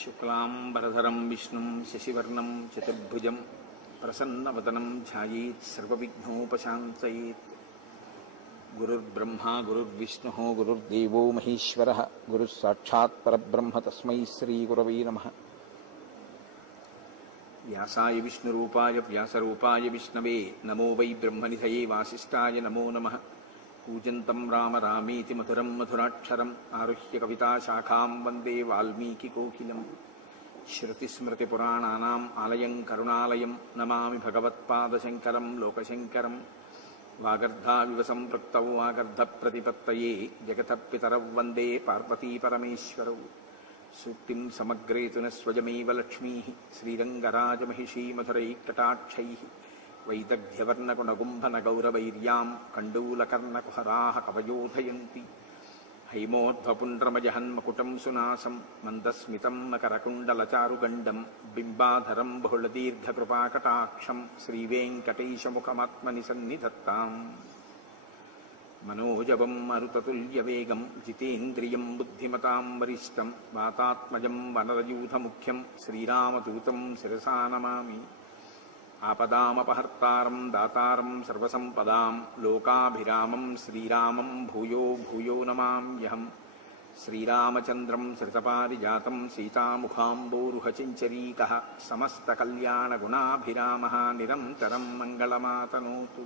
శుక్లాంబరధరం విష్ణుం శశివర్ణం చతుర్భుజం ప్రసన్నవదనం ధ్యాయేత్ సర్వవిఘ్నోపశాంతయేత్. గురుర్బ్రహ్మా గురుర్విష్ణుః గురుర్దేవో మహేశ్వరః గురుః సాక్షాత్ పరబ్రహ్మ తస్మై శ్రీగురవే నమః. వ్యాసాయ విష్ణురూపాయ వ్యాసరూపాయ విష్ణవే నమో వై బ్రహ్మనిధయే వాసిష్ఠాయ నమో నమః. కూజంతం రామ రామేతి మధురం మధురాక్షరం ఆరుహ్య కవితాశాఖాం వందే వాల్మీకికోకిలం. శ్రుతిస్మృతిపురాణానాం ఆలయం కరుణాలయం నమామి భగవత్పాదశంకరం లోకశంకరం. వాగర్ధావివ సంపృక్తౌ వాగర్ధప్రతిపత్తయే జగతః పితరౌ వందే పార్వతీపరమేశ్వరౌ. సూక్తిం సమగ్రేతున స్వయమేవ లక్ష్మీః శ్రీరంగరాజమహిషీమధురైకటాక్షైః. వైదగ్ధ్యవర్ణగుణగుంభనగౌరవైర్యాం కండూలకర్ణకుహరాः కవయోధయంతి. హైమోద్భపుండ్రమజహన్మకుటం సునాసం మందస్మితం మకరకుండలచారుగండం బింబాధరం బహుళదీర్ఘకృపాకటాక్షం శ్రీవేంకటేశముఖమాత్మని సన్నిధత్తాం. మనోజవం మరుతతుల్యవేగం జితేంద్రియం బుద్ధిమతాం వరిష్టం వాతాత్మజం వనరయూథముఖ్యం శ్రీరామదూతం శిరసా నమామి. ఆపదామపహర్తారం దాతారం సర్వసంపదాం లోకాభిరామం శ్రీరామం భూయో భూయో నమామ్యహం. శ్రీరామచంద్రం శ్రితపారిజాతం సీతాముఖాంబోరుహచించరీకః సమస్తకల్యాణగుణాభిరామः నిరంతరం మంగళమాతనోతు.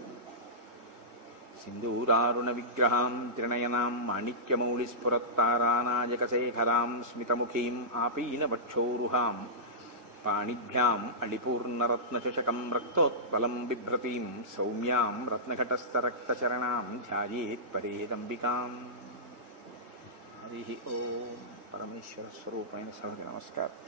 సింధూరారుణవిగ్రహాం త్రినయనాం మాణిక్యమౌళిస్ఫురత్తారానాయకశేఖరాం స్మితముఖీం ఆపీనవక్షోరుహాం పాణిభ్యాం అళిపూర్ణరత్నచషకం రక్తోత్పలం బిభ్రతీం సౌమ్యాం రత్నఘటస్థరక్తచరణాం ధ్యాయేత్ పరేదంబికాం. హరి ఓం. పరమేశ్వర స్వరూపమైన సభకి నమస్కారం.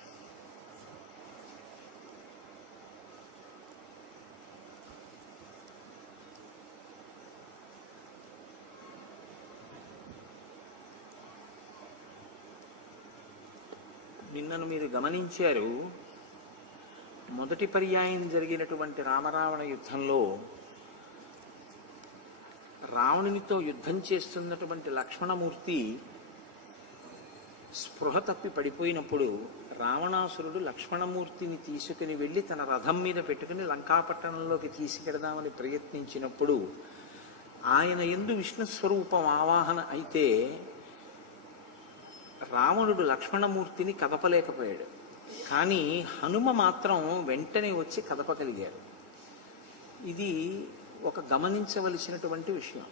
నిన్నను మీరు గమనించారు, మొదటి పర్యాయం జరిగినటువంటి రామరావణ యుద్ధంలో రావణునితో యుద్ధం చేస్తున్నటువంటి లక్ష్మణమూర్తి స్పృహ తప్పి పడిపోయినప్పుడు రావణాసురుడు లక్ష్మణమూర్తిని తీసుకుని వెళ్ళి తన రథం మీద పెట్టుకుని లంకాపట్టణంలోకి తీసుకెడదామని ప్రయత్నించినప్పుడు ఆయన యందు విష్ణుస్వరూపం ఆవాహన అయితే రావణుడు లక్ష్మణమూర్తిని కదపలేకపోయాడు. కానీ హనుమ మాత్రం వెంటనే వచ్చి కదపగలిగాడు. ఇది ఒక గమనించవలసినటువంటి విషయం.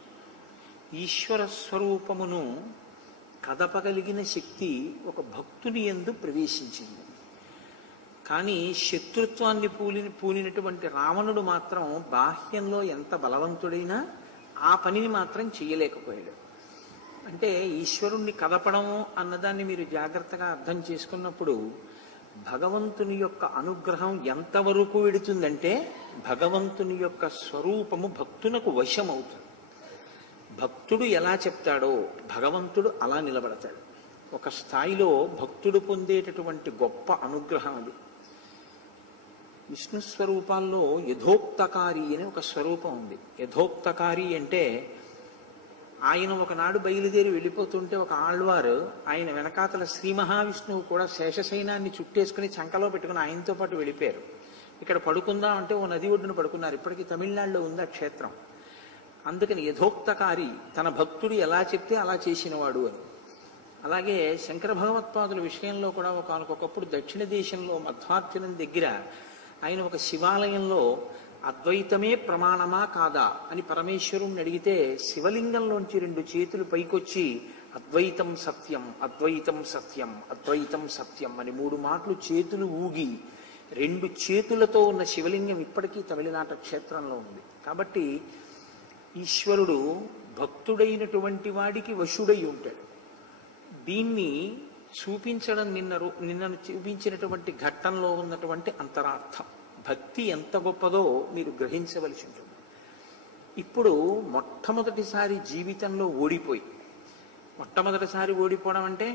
ఈశ్వర స్వరూపమును కదపగలిగిన శక్తి ఒక భక్తుని యందు ప్రవేశించింది. కానీ శత్రుత్వాన్ని పూనినటువంటి రావణుడు మాత్రం బాహ్యంలో ఎంత బలవంతుడైనా ఆ పనిని మాత్రం చేయలేకపోయాడు. అంటే ఈశ్వరుణ్ణి కదపడం అన్నదాన్ని మీరు జాగ్రత్తగా అర్థం చేసుకున్నప్పుడు భగవంతుని యొక్క అనుగ్రహం ఎంతవరకు వెడుతుందంటే భగవంతుని యొక్క స్వరూపము భక్తునకు వశమవుతుంది. భక్తుడు ఎలా చెప్తాడో భగవంతుడు అలా నిలబడతాడు. ఒక స్థాయిలో భక్తుడు పొందేటటువంటి గొప్ప అనుగ్రహం అది. విష్ణు స్వరూపాల్లో యథోక్తకారి అని ఒక స్వరూపం ఉంది. యథోక్తకారి అంటే ఆయన ఒకనాడు బయలుదేరి వెళ్ళిపోతుంటే ఒక ఆళ్వారు ఆయన వెనకాతల శ్రీ మహావిష్ణువు కూడా శేషశైనాన్ని చుట్టేసుకుని చంకలో పెట్టుకుని ఆయనతో పాటు వెళ్ళిపోయారు. ఇక్కడ పడుకుందాం అంటే ఓ నది ఒడ్డున పడుకున్నారు. ఇప్పటికీ తమిళనాడులో ఉంది ఆ క్షేత్రం. అందుకని యథోక్తకారి, తన భక్తుడు ఎలా చెప్తే అలా చేసినవాడు అని. అలాగే శంకర భగవత్పాదుల విషయంలో కూడా ఒకనకొకప్పుడు దక్షిణ దేశంలో మధ్వార్జునం దగ్గర ఆయన ఒక శివాలయంలో అద్వైతమే ప్రమాణమా కాదా అని పరమేశ్వరుణ్ణి అడిగితే శివలింగంలోంచి 2 చేతులు పైకొచ్చి అద్వైతం సత్యం అద్వైతం సత్యం అద్వైతం సత్యం అని 3 మాటలు చేతులు ఊగి 2 చేతులతో ఉన్న శివలింగం ఇప్పటికీ తమిళనాట క్షేత్రంలో ఉంది. కాబట్టి ఈశ్వరుడు భక్తుడైనటువంటి వాడికి వశుడై ఉంటాడు. దీన్ని చూపించడం నిన్నను చూపించినటువంటి ఘట్టంలో ఉన్నటువంటి అంతరార్థం. భక్తి ఎంత గొప్పదో మీరు గ్రహించవలసి ఉంటుంది. ఇప్పుడు మొట్టమొదటిసారి జీవితంలో మొట్టమొదటిసారి ఓడిపోవడం అంటే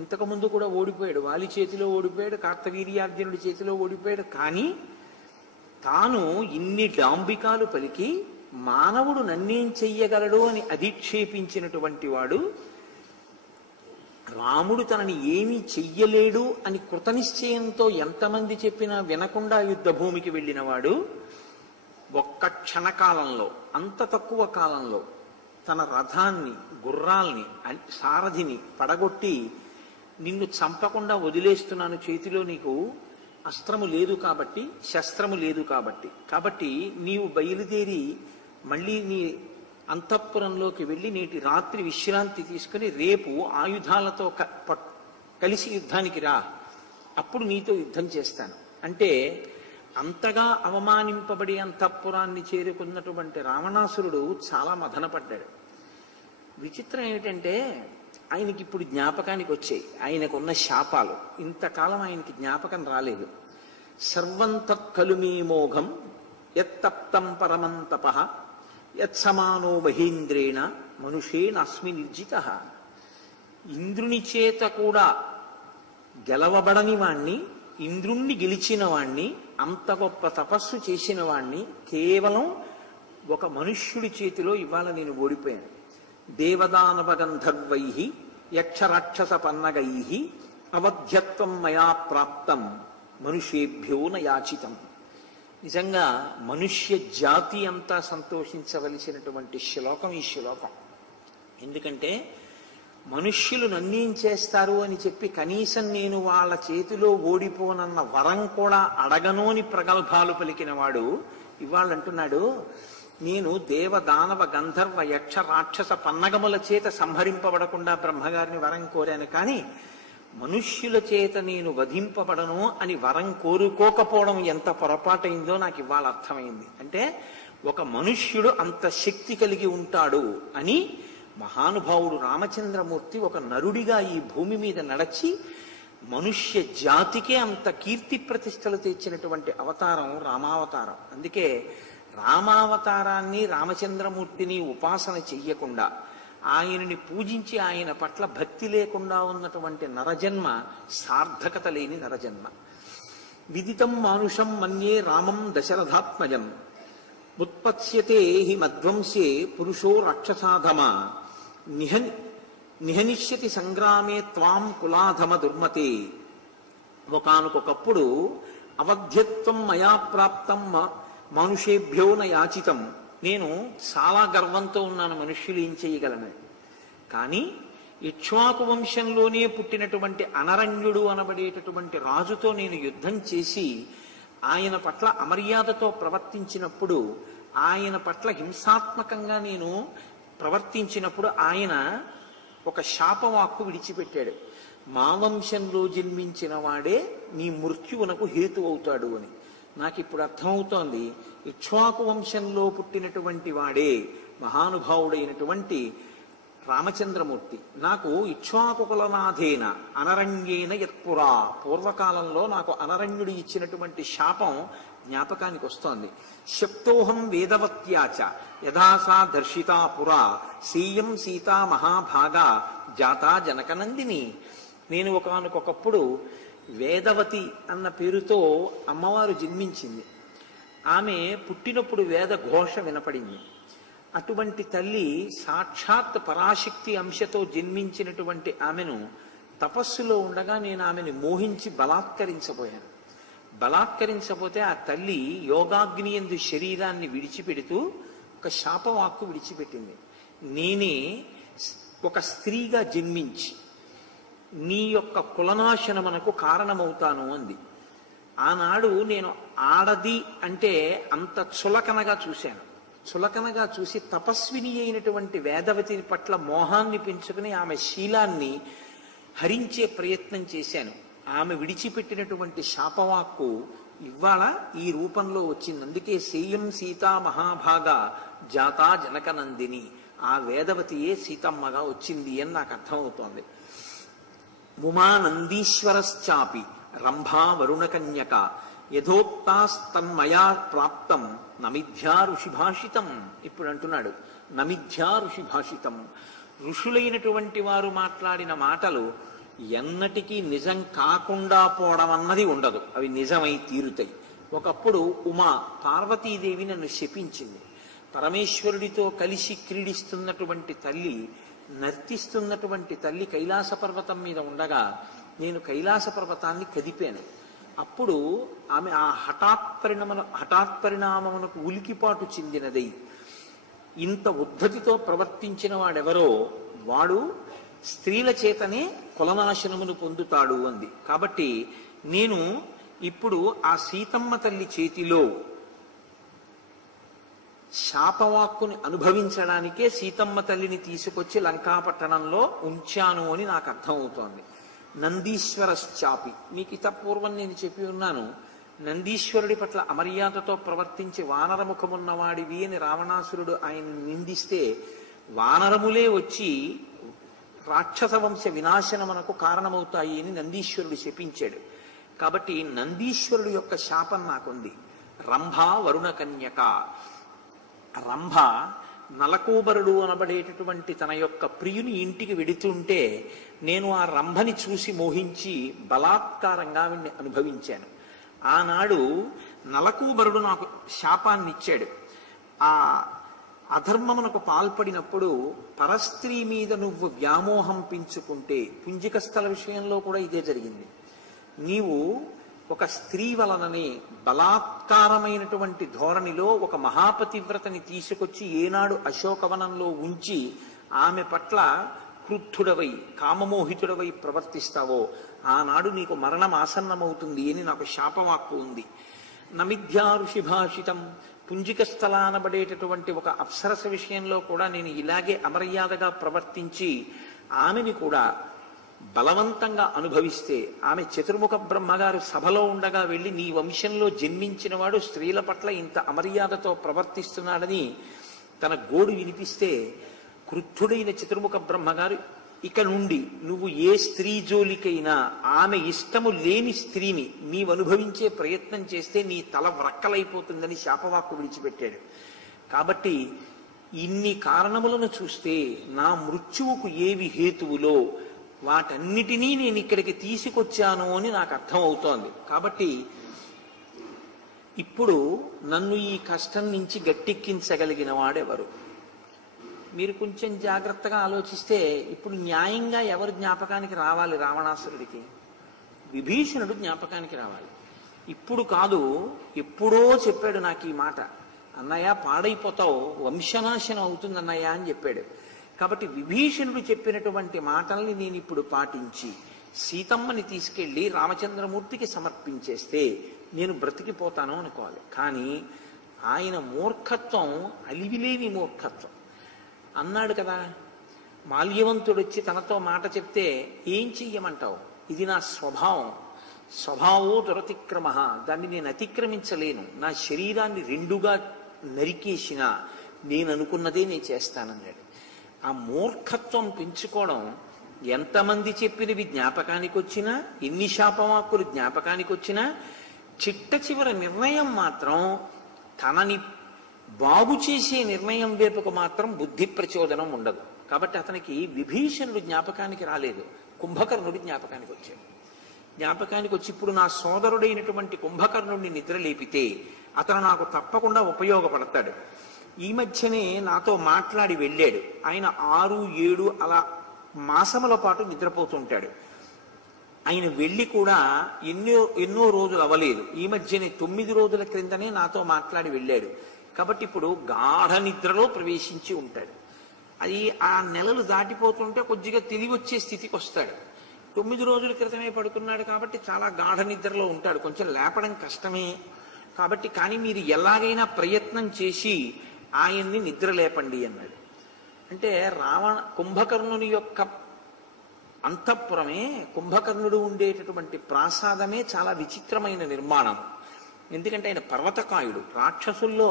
ఇంతకుముందు కూడా ఓడిపోయాడు. వాలి చేతిలో ఓడిపోయాడు, కార్తవీర్యార్జునుడి చేతిలో ఓడిపోయాడు. కానీ తాను ఇన్ని డాంబికాలు పలికి మానవుడు నన్నేం చెయ్యగలడు అని అధిక్షేపించినటువంటి వాడు రాముడు తనని ఏమీ చెయ్యలేడు అని కృతనిశ్చయంతో ఎంతమంది చెప్పినా వినకుండా యుద్ధ భూమికి వెళ్ళినవాడు ఒక్క క్షణకాలంలో, అంత తక్కువ కాలంలో తన రథాన్ని, గుర్రాల్ని, సారథిని పడగొట్టి నిన్ను చంపకుండా వదిలేస్తున్నాను, చేతిలో నీకు అస్త్రము లేదు కాబట్టి, శస్త్రము లేదు కాబట్టి నీవు బయలుదేరి మళ్ళీ నీ అంతఃపురంలోకి వెళ్ళి నేటి రాత్రి విశ్రాంతి తీసుకుని రేపు ఆయుధాలతో కలిసి యుద్ధానికి రా, అప్పుడు నీతో యుద్ధం చేస్తాను అంటే అంతగా అవమానింపబడి అంతఃపురాన్ని చేరుకున్నటువంటి రావణాసురుడు చాలా మదనపడ్డాడు. విచిత్రం ఏమిటంటే ఆయనకి ఇప్పుడు జ్ఞాపకానికి వచ్చాయి ఆయనకున్న శాపాలు. ఇంతకాలం ఆయనకి జ్ఞాపకం రాలేదు. సర్వం తత్కలు మీ మోఘం యత్తప్తం పరమంతప యత్సమానో మహేంద్రేణ మనుషేనాస్మి నిర్జిత. ఇంద్రుని చేత కూడా గెలవబడని వాణ్ణి, ఇంద్రుణ్ణి గెలిచిన వాణ్ణి, అంత గొప్ప తపస్సు చేసిన వాణ్ణి కేవలం ఒక మనుష్యుడి చేతిలో ఇవాళ నేను ఓడిపోయాను. దేవదానవ గంధర్వై యక్షరాక్షస పన్నగై అవధ్యత్వం మయా ప్రాప్తం మనుష్యేభ్యో నయాచితం. నిజంగా మనుష్య జాతి అంతా సంతోషించవలసినటువంటి శ్లోకం ఈ శ్లోకం. ఎందుకంటే మనుష్యులు నన్నేం చేస్తారు అని చెప్పి కనీసం నేను వాళ్ళ చేతిలో ఓడిపోనన్న వరం కూడా అడగను అని ప్రగల్భాలు పలికిన వాడు ఇవాళ అంటున్నాడు, నేను దేవదానవ గంధర్వ యక్ష రాక్షస పన్నగముల చేత సంహరింపబడకుండా బ్రహ్మగారిని వరం కోరాను, కానీ మనుష్యుల చేత నేను వధింపబడను అని వరం కోరుకోకపోవడం ఎంత పొరపాటైందో నాకు ఇవాళ అర్థమైంది. అంటే ఒక మనుష్యుడు అంత శక్తి కలిగి ఉంటాడు అని మహానుభావుడు రామచంద్రమూర్తి ఒక నరుడిగా ఈ భూమి మీద నడచి మనుష్య జాతికే అంత కీర్తి ప్రతిష్టలు తెచ్చినటువంటి అవతారం రామావతారం. అందుకే రామావతారాన్ని, రామచంద్రమూర్తిని ఉపాసన చెయ్యకుండా, ఆయనని పూజించి ఆయన పట్ల భక్తి లేకుండా ఉన్నటువంటి నరజన్మ సార్థకత లేని నరజన్మ. విదితం మానుషం మన్యే రామం దశరథాత్మజం ఉత్పత్స్యతే హి మధ్వంసే పురుషో రాక్షసాధమ నిహనిష్యతి సంగ్రామే త్వాం కులాధమ దుర్మతే. ఒకానొకప్పుడు అవధ్యత్వం మయా ప్రాప్తం మనుషేభ్యో నయాచితం. నేను చాలా గర్వంతో ఉన్నాను, మనుష్యులు ఏం చేయగలను. కానీ ఇక్ష్వాకు వంశంలోనే పుట్టినటువంటి అనరణ్యుడు అనబడేటటువంటి రాజుతో నేను యుద్ధం చేసి ఆయన పట్ల అమర్యాదతో ప్రవర్తించినప్పుడు, ఆయన పట్ల హింసాత్మకంగా నేను ప్రవర్తించినప్పుడు ఆయన ఒక శాపవాక్కు విడిచిపెట్టాడు. మా వంశంలో జన్మించిన వాడే నీ మృత్యువునకు హేతు అవుతాడు అని. నాకు ఇప్పుడు అర్థమవుతోంది, ఇక్ష్వాకు వంశంలో పుట్టినటువంటి వాడే మహానుభావుడైనటువంటి రామచంద్రమూర్తి. నాకు ఇక్ష్వాకు కులనాథేన అనరణ్యేన యత్పురా, పూర్వకాలంలో నాకు అనరణ్యుడు ఇచ్చినటువంటి శాపం జ్ఞాపకానికి వస్తోంది. శప్తోహం వేదవత్యాచ యథాసా దర్శితా పురా సీయం సీతా మహాభాగా జాతా జనకనందిని. నేను ఒకానొకప్పుడు వేదవతి అన్న పేరుతో అమ్మవారు జన్మించింది. ఆమె పుట్టినప్పుడు వేద ఘోష వినపడింది. అటువంటి తల్లి సాక్షాత్ పరాశక్తి అంశతో జన్మించినటువంటి ఆమెను తపస్సులో ఉండగా నేను ఆమెను మోహించి బలాత్కరించబోయాను. బలాత్కరించబోతే ఆ తల్లి యోగాగ్ని యందు శరీరాన్ని విడిచిపెడుతూ ఒక శాపవాక్కు విడిచిపెట్టింది. నేనే ఒక స్త్రీగా జన్మించి నీ యొక్క కులనాశనమునకు కారణమవుతాను అంది. ఆనాడు నేను ఆడది అంటే అంత చులకనగా చూశాను. చులకనగా చూసి తపస్విని అయినటువంటి వేదవతి పట్ల మోహాన్ని పెంచుకుని ఆమె శీలాన్ని హరించే ప్రయత్నం చేశాను. ఆమె విడిచిపెట్టినటువంటి శాపవాక్కు ఇవాళ ఈ రూపంలో వచ్చింది. అందుకే సేయం సీతా మహాభాగా జాతా జనకనందిని, ఆ వేదవతియే సీతమ్మగా వచ్చింది అని నాకు అర్థమవుతోంది. ఉమానందీశ్వరశ్చాపి రంభా వరుణకన్యక యథోక్తాస్తన్మయా ప్రాప్తం నమిథ్యా ఋషిభాషితం. ఇప్పుడు అంటున్నాడు నమిథ్యా ఋషిభాషితం. ఋషులైనటువంటి వారు మాట్లాడిన మాటలు ఎన్నటికీ నిజం కాకుండా పోవడం అన్నది ఉండదు, అవి నిజమై తీరుతాయి. ఒకప్పుడు ఉమా పార్వతీదేవి నన్ను శపించింది. పరమేశ్వరుడితో కలిసి క్రీడిస్తున్నటువంటి తల్లి నర్తిస్తున్నటువంటి తల్లి కైలాస పర్వతం మీద ఉండగా నేను కైలాస పర్వతాన్ని కదిపాను. అప్పుడు ఆమె ఆ హఠాత్ పరిణామమునకు ఉలికిపాటు చెందినదై ఇంత ఉద్ధతితో ప్రవర్తించిన వాడెవరో వాడు స్త్రీల చేతనే కులనాశనమును పొందుతాడు అంది. కాబట్టి నేను ఇప్పుడు ఆ సీతమ్మ తల్లి చేతిలో శాపవాక్కుని అనుభవించడానికే సీతమ్మ తల్లిని తీసుకొచ్చి లంకాపట్టణంలో ఉంచాను అని నాకు అర్థమవుతోంది. నందీశ్వరశ్చాపి, మీకు ఇతపూర్వం నేను చెప్పి ఉన్నాను, నందీశ్వరుడి పట్ల అమర్యాదతో ప్రవర్తించి వానరముఖమున్నవాడివి అని రావణాసురుడు ఆయన నిందిస్తే వానరములే వచ్చి రాక్షస వంశ వినాశనమునకు కారణమవుతాయి అని నందీశ్వరుడు శపించాడు. కాబట్టి నందీశ్వరుడు యొక్క శాపం నాకుంది. రంభ వరుణ కన్యక, రంభ నలకూబరుడు అనబడేటటువంటి తన యొక్క ప్రియుని ఇంటికి వెడుతుంటే నేను ఆ రంభని చూసి మోహించి బలాత్కారంగా ఆవిడ్ని అనుభవించాను. ఆనాడు నలకూబరుడు నాకు శాపాన్ని ఇచ్చాడు. ఆ అధర్మమునకు పాల్పడినప్పుడు పరస్త్రీ మీద నువ్వు వ్యామోహం పెంచుకుంటే, పుంజిక స్థల విషయంలో కూడా ఇదే జరిగింది. నీవు ఒక స్త్రీ వలననే బలాత్కారమైనటువంటి ధోరణిలో ఒక మహాపతివ్రతని తీసుకొచ్చి ఏనాడు అశోకవనంలో ఉంచి ఆమె పట్ల క్రుద్ధుడవై కామమోహితుడవై ప్రవర్తిస్తావో ఆనాడు నీకు మరణం ఆసన్నమవుతుంది అని నాకు శాపవాక్కు ఉంది. నమిథ్యా ఋషి భాషితం, పుంజిక స్థలానబడేటటువంటి ఒక అప్సరస విషయంలో కూడా నేను ఇలాగే అమర్యాదగా ప్రవర్తించి ఆమెని కూడా బలవంతంగా అనుభవిస్తే, ఆమె చతుర్ముఖ బ్రహ్మగారు సభలో ఉండగా వెళ్ళి నీ వంశంలో జన్మించిన వాడు స్త్రీల పట్ల ఇంత అమర్యాదతో ప్రవర్తిస్తున్నాడని తన గోడు వినిపిస్తే, క్రుద్ధుడైన చతుర్ముఖ బ్రహ్మగారు ఇక నుండి నువ్వు ఏ స్త్రీ జోలికైనా ఆమె ఇష్టము లేని స్త్రీని నీవు అనుభవించే ప్రయత్నం చేస్తే నీ తల వ్రక్కలైపోతుందని శాపవాక్కు విడిచిపెట్టాడు. కాబట్టి ఇన్ని కారణములను చూస్తే నా మృత్యువుకు ఏవి హేతువులో వాటన్నిటినీ నేను ఇక్కడికి తీసుకొచ్చాను అని నాకు అర్థం అవుతోంది. కాబట్టి ఇప్పుడు నన్ను ఈ కష్టం నుంచి గట్టెక్కించగలిగిన వాడెవరు? మీరు కొంచెం జాగ్రత్తగా ఆలోచిస్తే ఇప్పుడు న్యాయంగా ఎవరు జ్ఞాపకానికి రావాలి? రావణాసురుడికి విభీషణుడు జ్ఞాపకానికి రావాలి. ఇప్పుడు కాదు, ఎప్పుడో చెప్పాడు నాకు ఈ మాట, అన్నయ్య పాడైపోతావు, వంశనాశనం అవుతుంది అన్నయ్య అని చెప్పాడు. కాబట్టి విభీషణుడు చెప్పినటువంటి మాటల్ని నేను ఇప్పుడు పాటించి సీతమ్మని తీసుకెళ్లి రామచంద్రమూర్తికి సమర్పించేస్తే నేను బ్రతికిపోతాను అనుకోవాలి. కానీ ఆయన మూర్ఖత్వం అలివిలేని మూర్ఖత్వం. అన్నాడు కదా, మాల్యవంతుడు వచ్చి తనతో మాట చెప్తే ఏం చెయ్యమంటావు? ఇది నా స్వభావం, స్వభావో దురతిక్రమ, దాన్ని నేను అతిక్రమించలేను. నా శరీరాన్ని రెండుగా నరికేసినా నేను అనుకున్నదే నేను చేస్తానన్నాడు. ఆ మూర్ఖత్వం పెంచుకోవడం, ఎంతమంది చెప్పినవి జ్ఞాపకానికి వచ్చినా, ఎన్ని శాపవాక్కులు జ్ఞాపకానికి వచ్చినా చిట్ట చివరి నిర్ణయం మాత్రం తనని బాగు చేసే నిర్ణయం వైపుకు మాత్రం బుద్ధి ప్రచోదనం ఉండదు. కాబట్టి అతనికి విభీషణుడు జ్ఞాపకానికి రాలేదు, కుంభకర్ణుడు జ్ఞాపకానికి వచ్చాడు. జ్ఞాపకానికి వచ్చి ఇప్పుడు నా సోదరుడైనటువంటి కుంభకర్ణుడిని నిద్రలేపితే అతను నాకు తప్పకుండా ఉపయోగపడతాడు. ఈ మధ్యనే నాతో మాట్లాడి వెళ్ళాడు. ఆయన 6-7 అలా మాసముల పాటు నిద్రపోతుంటాడు. ఆయన వెళ్ళి కూడా ఎన్నో రోజులు అవ్వలేదు. ఈ మధ్యనే 9 రోజుల క్రిందనే నాతో మాట్లాడి వెళ్ళాడు. కాబట్టి ఇప్పుడు గాఢ నిద్రలో ప్రవేశించి ఉంటాడు. అది ఆ నెలలు దాటిపోతుంటే కొద్దిగా తెలివి వచ్చే స్థితికి వస్తాడు. 9 రోజుల క్రితమే పడుకున్నాడు కాబట్టి చాలా గాఢ నిద్రలో ఉంటాడు. కొంచెం లేపడం కష్టమే. కాబట్టి కానీ మీరు ఎలాగైనా ప్రయత్నం చేసి ఆయన్ని నిద్ర లేపండి అన్నాడు. అంటే కుంభకర్ణుని యొక్క అంతఃపురమే, కుంభకర్ణుడు ఉండేటటువంటి ప్రాసాదమే చాలా విచిత్రమైన నిర్మాణం. ఎందుకంటే ఆయన పర్వతకాయుడు. రాక్షసుల్లో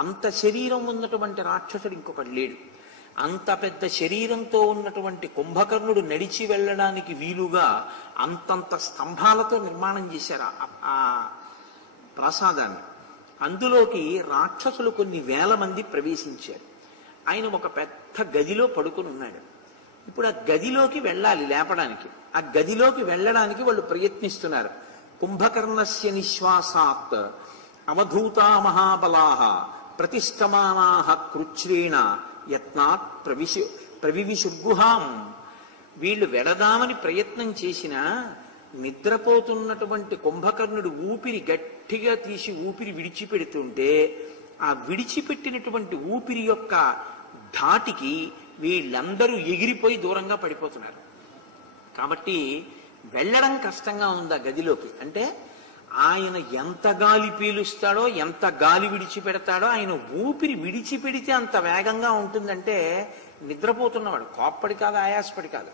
అంత శరీరం ఉన్నటువంటి రాక్షసుడు ఇంకొకటి లేడు. అంత పెద్ద శరీరంతో ఉన్నటువంటి కుంభకర్ణుడు నడిచి వెళ్ళడానికి వీలుగా అంతంత స్తంభాలతో నిర్మాణం చేశారు ఆ ప్రసాదాన్ని. అందులోకి రాక్షసులు కొన్ని వేల మంది ప్రవేశించారు. ఆయన ఒక పెద్ద గదిలో పడుకుని ఉన్నాడు. ఇప్పుడు ఆ గదిలోకి వెళ్ళాలి లేపడానికి. ఆ గదిలోకి వెళ్ళడానికి వాళ్ళు ప్రయత్నిస్తున్నారు. కుంభకర్ణస్య నిశ్వాసాత్ అవధూతా మహాబలాః ప్రతిష్టమానాః కృచ్ఛ్రేణ యత్నాత్ ప్రవివిశుర్గుహాం. వీళ్ళు వెడదామని ప్రయత్నం చేసినా నిద్రపోతున్నటువంటి కుంభకర్ణుడు ఊపిరి గట్టిగా తీసి ఊపిరి విడిచిపెడుతుంటే ఆ విడిచిపెట్టినటువంటి ఊపిరి యొక్క ధాటికి వీళ్ళందరూ ఎగిరిపోయి దూరంగా పడిపోతున్నారు. కాబట్టి వెళ్ళడం కష్టంగా ఉందా గదిలోకి అంటే ఆయన ఎంత గాలి పీలుస్తాడో ఎంత గాలి విడిచిపెడతాడో ఆయన ఊపిరి విడిచిపెడితే అంత వేగంగా ఉంటుందంటే నిద్రపోతున్నవాడు కోప్పడి కాదు ఆయాసపడి కాదు.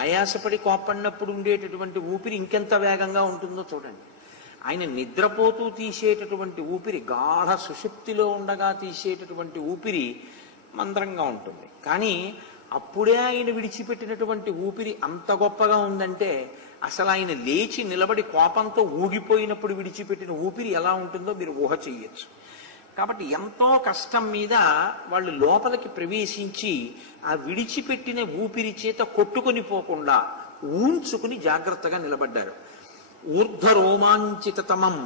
ఆయాసపడి కోప్పడినప్పుడు ఉండేటటువంటి ఊపిరి ఇంకెంత వేగంగా ఉంటుందో చూడండి. ఆయన నిద్రపోతూ తీసేటటువంటి ఊపిరి గాఢ సుషుప్తిలో ఉండగా తీసేటటువంటి ఊపిరి మంద్రంగా ఉంటుంది. కానీ అప్పుడే ఆయన విడిచిపెట్టినటువంటి ఊపిరి అంత గొప్పగా ఉందంటే అసలు ఆయన లేచి నిలబడి కోపంతో ఊగిపోయినప్పుడు విడిచిపెట్టిన ఊపిరి ఎలా ఉంటుందో మీరు ఊహ చెయ్యొచ్చు. కాబట్టి ఎంతో కష్టం మీద వాళ్ళు లోపలికి ప్రవేశించి ఆ విడిచిపెట్టిన ఊపిరి చేత కొట్టుకొని పోకుండా ఊంచుకుని జాగ్రత్తగా నిలబడ్డారు. ఊర్ధ్వరోమాంచితమం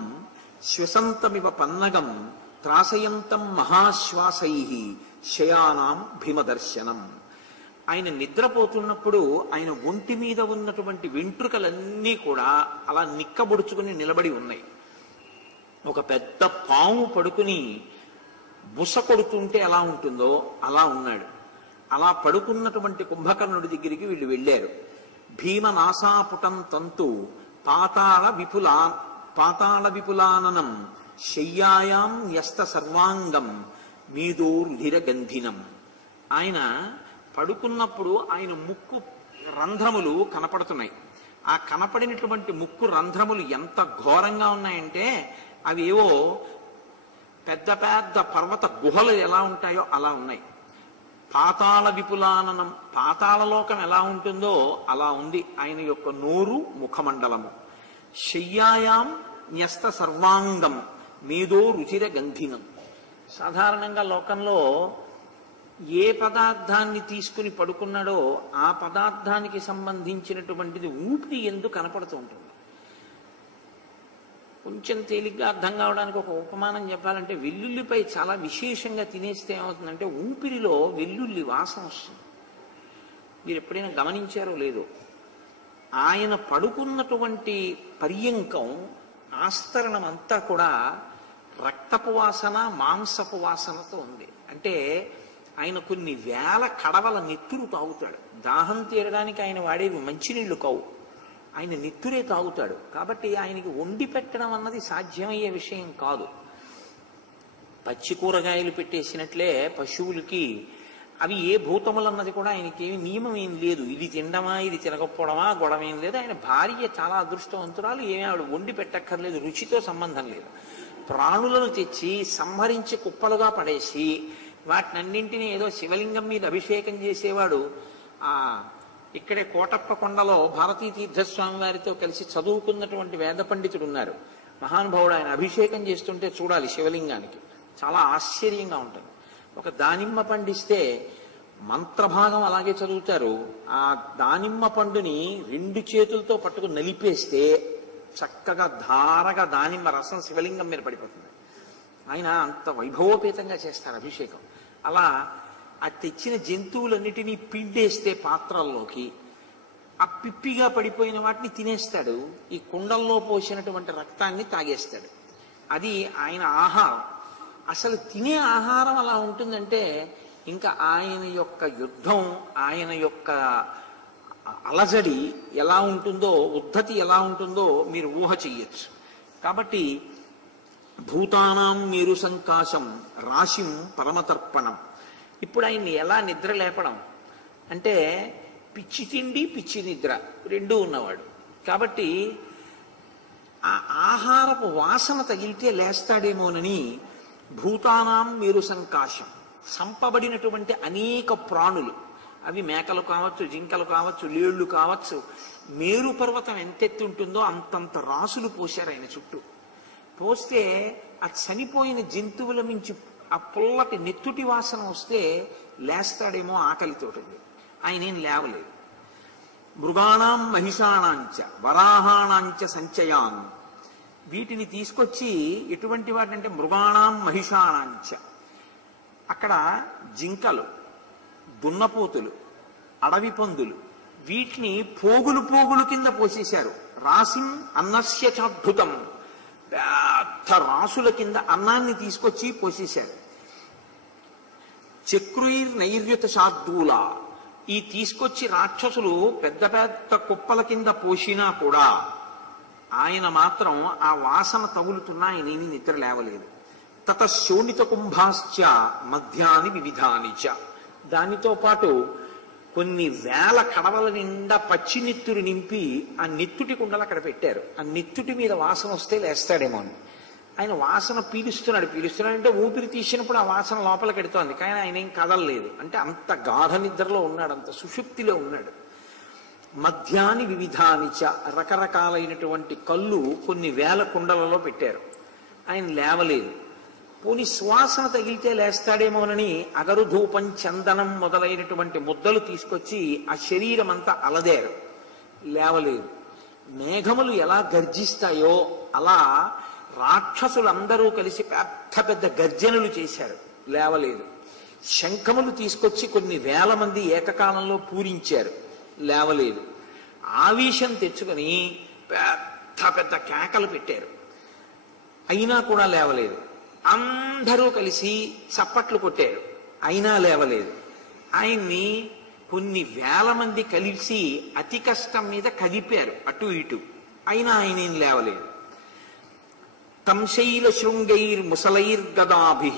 శ్వసంతమివ పన్నగం త్రాసయంతం మహాశ్వాసై శయానాం భీమదర్శనం. ఆయన నిద్రపోతున్నప్పుడు ఆయన ఒంటి మీద ఉన్నటువంటి వెంట్రుకలన్నీ కూడా అలా నిక్కబొడుచుకుని నిలబడి ఉన్నాయి. ఒక పెద్ద పాము పడుకుని బుస కొడుతుంటే ఎలా ఉంటుందో అలా ఉన్నాడు. అలా పడుకున్నటువంటి కుంభకర్ణుడి దగ్గరికి వీళ్ళు వెళ్ళారు. భీమనాసాపుటం తంతు పాతాళ విపులాననం శయ్యాయాం న్యస్త సర్వాంగం మీదోరుధిర గంధినం. ఆయన పడుకున్నప్పుడు ఆయన ముక్కు రంధ్రములు కనపడుతున్నాయి. ఆ కనపడినటువంటి ముక్కు రంధ్రములు ఎంత ఘోరంగా ఉన్నాయంటే అవి ఏవో పెద్ద పెద్ద పర్వత గుహలు ఎలా ఉంటాయో అలా ఉన్నాయి. పాతాళ విపులాననం పాతాళలోకం ఎలా ఉంటుందో అలా ఉంది ఆయన యొక్క నోరు ముఖమండలము. శయ్యాయాం న్యస్త సర్వాంగం మీదో రుచిర గంధినం. సాధారణంగా లోకంలో ఏ పదార్థాన్ని తీసుకుని పడుకున్నాడో ఆ పదార్థానికి సంబంధించినటువంటిది ఊపిరి ఎందుకు కనపడుతూ ఉంటుంది. కొంచెం తేలిగ్గా అర్థం కావడానికి ఒక ఉపమానం చెప్పాలంటే వెల్లుల్లిపై చాలా విశేషంగా తినేస్తే ఏమవుతుందంటే ఊపిరిలో వెల్లుల్లి వాసన వస్తుంది. మీరు ఎప్పుడైనా గమనించారో లేదో ఆయన పడుకున్నటువంటి పర్యంకం ఆస్తరణం అంతా కూడా రక్తపు వాసన మాంసపు వాసనతో ఉంది. అంటే ఆయన కొన్ని వేల కడవల నెత్తురు తాగుతాడు. దాహం తీరడానికి ఆయన వాడేవి మంచినీళ్లు కావు, ఆయన నెత్తురే తాగుతాడు. కాబట్టి ఆయనకి వండి పెట్టడం అన్నది సాధ్యమయ్యే విషయం కాదు. పచ్చి కూరగాయలు పెట్టేసినట్లే పశువులకి అవి ఏ భూతములు అన్నది కూడా ఆయనకి ఏమి నియమం ఏం లేదు. ఇది తినడమా ఇది తినకపోవడమా గొడవ ఏం లేదు. ఆయన భార్య చాలా అదృష్టవంతురాలు, ఏమీ ఆవిడ వండి పెట్టక్కర్లేదు, రుచితో సంబంధం లేదు. ప్రాణులను తెచ్చి సంహరించి కుప్పలుగా పడేసి వాటినన్నింటినీ ఏదో శివలింగం మీద అభిషేకం చేసేవాడు. ఇక్కడే కోటప్ప కొండలో భారతీ తీర్థస్వామి వారితో కలిసి చదువుకున్నటువంటి వేద పండితుడు ఉన్నారు, మహానుభావుడు. ఆయన అభిషేకం చేస్తుంటే చూడాలి శివలింగానికి, చాలా ఆశ్చర్యంగా ఉంటుంది. ఒక దానిమ్మ పండిస్తే మంత్రభాగం అలాగే చదువుతారు. ఆ దానిమ్మ పండుని 2 చేతులతో పట్టుకుని నలిపేస్తే చక్కగా ధారగా దానిమ్మ రసం శివలింగం మీద పడిపోతుంది. ఆయన అంత వైభవోపేతంగా చేస్తారు అభిషేకం. అలా ఆ తెచ్చిన జంతువులన్నిటినీ పిండేస్తే పాత్రల్లోకి ఆ పిప్పిగా పడిపోయిన వాటిని తినేస్తాడు. ఈ కుండల్లో పోసినటువంటి రక్తాన్ని తాగేస్తాడు. అది ఆయన ఆహారం. అసలు తినే ఆహారం అలా ఉంటుందంటే ఇంకా ఆయన యొక్క యుద్ధం, ఆయన యొక్క అలజడి ఎలా ఉంటుందో, ఉద్ధతి ఎలా ఉంటుందో మీరు ఊహ చెయ్యొచ్చు. కాబట్టి భూతానాం మేరు సంకాశం రాశిం పరమతర్పణం. ఇప్పుడు ఆయన్ని ఎలా నిద్ర లేపడం అంటే పిచ్చి తిండి పిచ్చి నిద్ర రెండూ ఉన్నవాడు. కాబట్టి ఆ ఆహారపు వాసన తగిలితే లేస్తాడేమోనని భూతానాం మేరు సంకాశం, సంపబడినటువంటి అనేక ప్రాణులు, అవి మేకలు కావచ్చు, జింకలు కావచ్చు, లేళ్లు కావచ్చు, మేరు పర్వతం ఎంతెత్తుంటుందో అంతంత రాసులు పోశారు ఆయన చుట్టూ. పోస్తే ఆ చనిపోయిన జంతువుల నుంచి ఆ పుల్లటి నెత్తుటి వాసన వస్తే లేస్తాడేమో ఆకలితోటి. ఆయన ఏం లేవలేదు. మృగాణాం మహిషాణాంచ వరాహాణాంచ సంచయాన్, వీటిని తీసుకొచ్చి ఎటువంటి వాటింటే మృగాణాం మహిషాణాంచ, అక్కడ జింకలు, దున్నపోతులు, అడవి పందులు, వీటిని పోగులు పోగులు కింద పోసేశారు. రాసిం అన్నస్య చాద్భుతం, పెద్ద రాసుల కింద అన్నాన్ని తీసుకొచ్చి పోసేశారు. చక్రుయిర్ నైర్యుత శార్దూల, ఈ తీసుకొచ్చి రాక్షసులు పెద్ద పెద్ద కుప్పల కింద పోసినా కూడా ఆయన మాత్రం ఆ వాసన తగులుతున్నా ఆయనేమి నిద్ర లేవలేదు. తత శోణిత కుంభాశ్చ మధ్యాని వివిధాని చ, దానితో పాటు కొన్ని వేల కడవల నిండా పచ్చి నెత్తురు నింపి ఆ నెత్తుటి కుండలు అక్కడ పెట్టారు. ఆ నెత్తుటి మీద వాసన వస్తే లేస్తాడేమో అని ఆయన వాసన పీలుస్తున్నాడు. అంటే ఊపిరి తీసినప్పుడు ఆ వాసన లోపలికి ఎడుతోంది, కానీ ఆయన ఏం కదలలేదు. అంటే అంత గాఢ నిద్రలో ఉన్నాడు, అంత సుషుప్తిలో ఉన్నాడు. మధ్యాని వివిధానిచ, రకరకాలైనటువంటి కళ్ళు కొన్ని వేల కుండలలో పెట్టారు. ఆయన లేవలేదు. పోని సువాసన తగిలితే లేస్తాడేమోనని అగరు ధూపం చందనం మొదలైనటువంటి ముద్దలు తీసుకొచ్చి ఆ శరీరం అంతా అలదేరు. లేవలేదు. మేఘములు ఎలా గర్జిస్తాయో అలా రాక్షసులందరూ కలిసి పెద్ద పెద్ద గర్జనలు చేశారు. లేవలేదు. శంఖములు తీసుకొచ్చి కొన్ని వేల మంది ఏకకాలంలో పూరించారు. లేవలేదు. ఆవేశం తెచ్చుకొని పెద్ద పెద్ద కేకలు పెట్టారు. అయినా కూడా లేవలేదు. అందరూ కలిసి చప్పట్లు కొట్టారు. అయినా లేవలేదు. ఆయన్ని కొన్ని వేల మంది కలిసి అతి కష్టం మీద కదిపారు అటు ఇటు. అయినా ఆయనేం లేవలేదు. తంశైల శృంగైర్ ముసలైర్గదాభి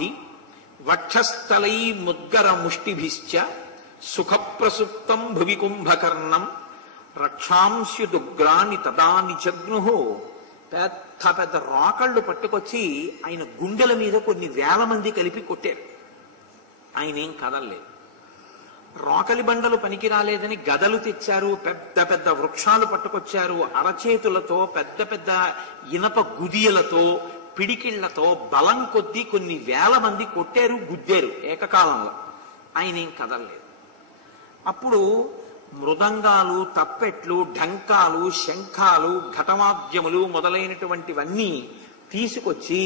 వక్షస్థలై ముద్గర ముష్టిభిశ్చ సుఖప్రసుప్తం భువి కుంభకర్ణం రక్షాంస్యుదుగ్రాని తదాని చగ్నుహో. పెద్ద పెద్ద రాకళ్ళు పట్టుకొచ్చి ఆయన గుండెల మీద కొన్ని వేల మంది కలిపి కొట్టారు. ఆయనేం కదలలేదు. రోకలి బండలు పనికి రాలేదని గదలు తెచ్చారు, పెద్ద పెద్ద వృక్షాలు పట్టుకొచ్చారు. అరచేతులతో పెద్ద పెద్ద ఇనప గుదియలతో పిడికిళ్లతో బలం కొద్దీ కొన్ని వేల మంది కొట్టారు, గుద్దారు ఏకకాలంలో. ఆయనేం కదలలేదు. అప్పుడు మృదంగాలు, తప్పెట్లు, ఢంకాలు, శంఖాలు, ఘటవాద్యములు మొదలైనటువంటివన్నీ తీసుకొచ్చి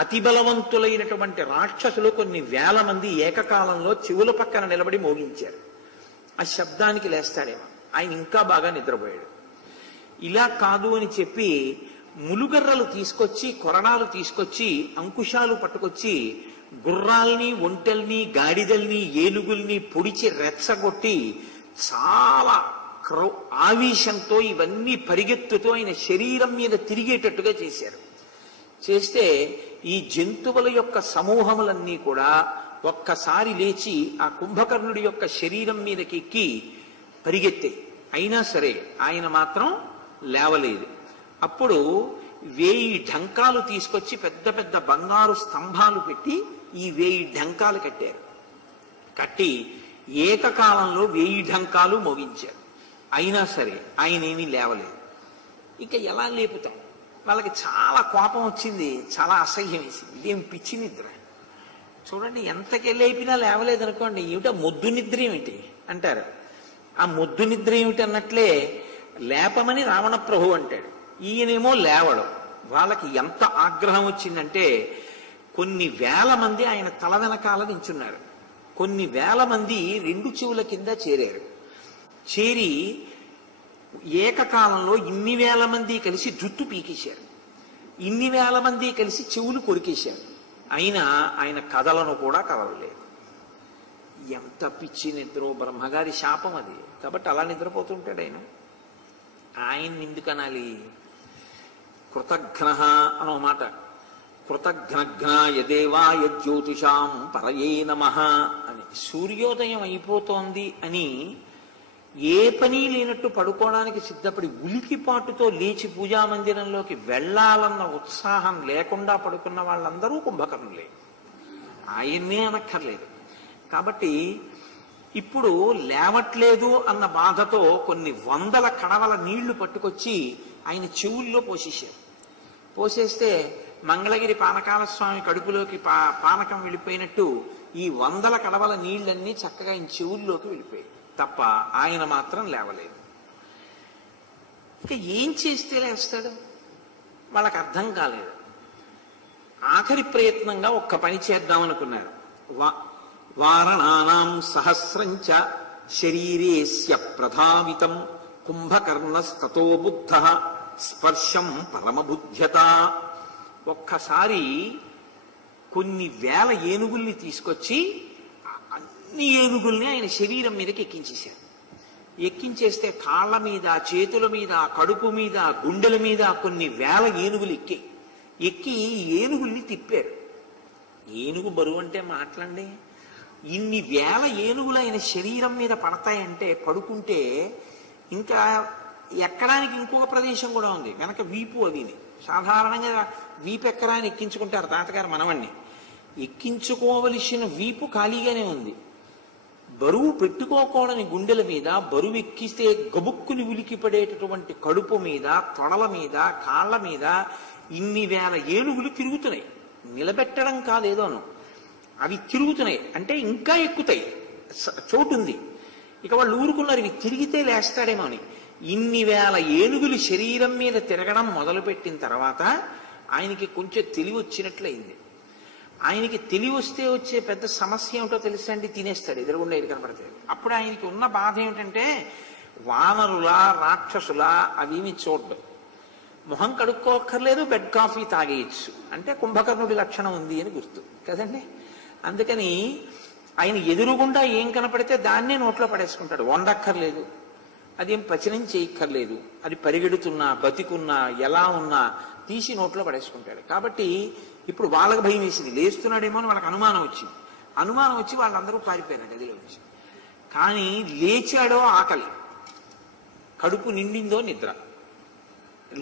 అతి బలవంతులైనటువంటి రాక్షసులు కొన్ని వేల మంది ఏకకాలంలో చెవుల పక్కన నిలబడి మోగించారు. ఆ శబ్దానికి లేస్తాడేమో. ఆయన ఇంకా బాగా నిద్రపోయాడు. ఇలా కాదు అని చెప్పి ములుగర్రలు తీసుకొచ్చి, కొరణాలు తీసుకొచ్చి, అంకుశాలు పట్టుకొచ్చి గుర్రాల్ని, ఒంటెల్ని, గాడిదల్ని, ఏనుగుల్ని పొడిచి రెచ్చగొట్టి చాలా ఆవేశంతో ఇవన్నీ పరిగెత్తుతో ఆయన శరీరం మీద తిరిగేటట్టుగా చేశారు. చేస్తే ఈ జంతువుల యొక్క సమూహములన్నీ కూడా ఒక్కసారి లేచి ఆ కుంభకర్ణుడి యొక్క శరీరం మీదకి ఎక్కి పరిగెత్తాయి. అయినా సరే ఆయన మాత్రం లేవలేదు. అప్పుడు 1000 ఢంకాలు తీసుకొచ్చి పెద్ద పెద్ద బంగారు స్తంభాలు పెట్టి ఈ 1000 ఢంకాలు కట్టారు. కట్టి ఏకకాలంలో 1000 ఢంకాలు మోగించారు. అయినా సరే ఆయన ఏమీ లేవలేదు. ఇక ఎలా లేపుతాం? వాళ్ళకి చాలా కోపం వచ్చింది, చాలా అసహ్యం వేసింది. ఇదేం పిచ్చి నిద్ర చూడండి, ఎంతకి లేపినా లేవలేదనుకోండి, ఏమిటా మొద్దు నిద్ర ఏమిటి అంటారు. ఆ మొద్దు నిద్ర ఏమిటి అన్నట్లే లేపమని రావణ ప్రభు అంటాడు. ఈయనేమో లేవడం. వాళ్ళకి ఎంత ఆగ్రహం వచ్చిందంటే కొన్ని వేల మంది ఆయన తల వెనకాల నించున్నారు. కొన్ని వేల మంది 2 చెవుల కింద చేరారు. చేరి ఏకకాలంలో ఇన్ని వేల మంది కలిసి జుట్టు పీకేశారు. ఇన్ని వేల మంది కలిసి చెవులు కొరికేశారు. అయినా ఆయన కథలను కూడా కదలలేదు. ఎంత పిచ్చి నిద్రో, బ్రహ్మగారి శాపం అది. కాబట్టి అలా నిద్రపోతుంటాడు ఆయన. ఆయన్ని ఎందుకు అనాలి? కృతఘ్న అనో మాట. కృతఘ్నఘ్నాయ దేవాయ జ్యోతిషాం పరయే నమః అని. సూర్యోదయం అయిపోతోంది అని ఏ పని లేనట్టు పడుకోవడానికి సిద్ధపడి ఉలికిపాటుతో లేచి పూజా మందిరంలోకి వెళ్ళాలన్న ఉత్సాహం లేకుండా పడుకున్న వాళ్ళందరూ కుంభకర్ణులే. ఆయన్నే అనక్కర్లేదు. కాబట్టి ఇప్పుడు లేవట్లేదు అన్న బాధతో కొన్ని 100 కడవల నీళ్లు పట్టుకొచ్చి ఆయన చెవుల్లో పోసేశారు. పోసేస్తే మంగళగిరి పానకాల స్వామి కడుపులోకి పానకం వెళ్ళిపోయినట్టు ఈ 100 కడవల నీళ్లన్నీ చక్కగా ఆయన చెవుల్లోకి వెళ్ళిపోయాయి. తప్ప ఆయన మాత్రం లేవలేదు. ఇంకా ఏం చేస్తే లేస్తాడు? వాళ్ళకి అర్థం కాలేదు. ఆఖరి ప్రయత్నంగా ఒక్క పని చేద్దామనుకున్నారు. వారణానాం సహస్రంచ శరీరేస్య ప్రధావితం కుంభకర్ణస్తతో బుద్ధ స్పర్శం పరమబుద్ధ్యత. ఒక్కసారి కొన్ని వేల ఏనుగుల్ని తీసుకొచ్చి అన్ని ఏనుగుల్ని ఆయన శరీరం మీదకి ఎక్కించేశారు. ఎక్కించేస్తే కాళ్ళ మీద, చేతుల మీద, కడుపు మీద, గుండెల మీద కొన్ని వేల ఏనుగులు ఎక్కి ఏనుగుల్ని తిప్పారు. ఏనుగు బరువు అంటే మాట్లాడండి, ఇన్ని వేల ఏనుగులు ఆయన శరీరం మీద పడతాయంటే పడుకుంటే ఇంకా ఎక్కడానికి ఇంకొక ప్రదేశం కూడా ఉంది, వెనక వీపు. అవిని సాధారణంగా వీపు ఎక్కడాన్ని ఎక్కించుకుంటారు తాతగారు మనవణ్ణి. ఎక్కించుకోవలసిన వీపు ఖాళీగానే ఉంది. బరువు పెట్టుకోకూడని గుండెల మీద, బరువు ఎక్కిస్తే గబుక్కుని ఉలికి పడేటటువంటి కడుపు మీద, తొడల మీద, కాళ్ళ మీద ఇన్ని వేల ఏనుగులు తిరుగుతున్నాయి. నిలబెట్టడం కాదేదోను, అవి తిరుగుతున్నాయి. అంటే ఇంకా ఎక్కుతాయి, చోటుంది. ఇక వాళ్ళు ఊరుకున్నారు, ఇవి తిరిగితే లేస్తాడేమో అని. ఇన్ని వేల ఏనుగులు శరీరం మీద తిరగడం మొదలుపెట్టిన తర్వాత ఆయనకి కొంచెం తెలివి వచ్చినట్లయింది. ఆయనకి తెలివి వస్తే వచ్చే పెద్ద సమస్య ఏమిటో తెలుసా అండి? తినేస్తాడు, ఎదురుగుండా ఏది కనపడతాడు. అప్పుడు ఆయనకి ఉన్న బాధ ఏమిటంటే వానరులా రాక్షసులా అవేమి చూడ్డం. మొహం కడుక్కోక్కర్లేదు, బెడ్ కాఫీ తాగేయచ్చు. అంటే కుంభకర్ణుడి లక్షణం ఉంది అని గుర్తు కదండి. అందుకని ఆయన ఎదురుగుండా ఏం కనపడితే దాన్నే నోట్లో పడేసుకుంటాడు. వండక్కర్లేదు, అదేం పచనం చేయక్కర్లేదు. అది పరిగెడుతున్నా, బతికున్నా, ఎలా ఉన్నా తీసి నోట్లో పడేసుకుంటాడు. కాబట్టి ఇప్పుడు వాళ్ళకి భయం వేసింది, లేస్తున్నాడేమో అని వాళ్ళకి అనుమానం వచ్చింది. అనుమానం వచ్చి వాళ్ళందరూ పారిపోయారు గదిలో వచ్చి. కానీ లేచాడో ఆకలి, కడుపు నిండిందో నిద్ర.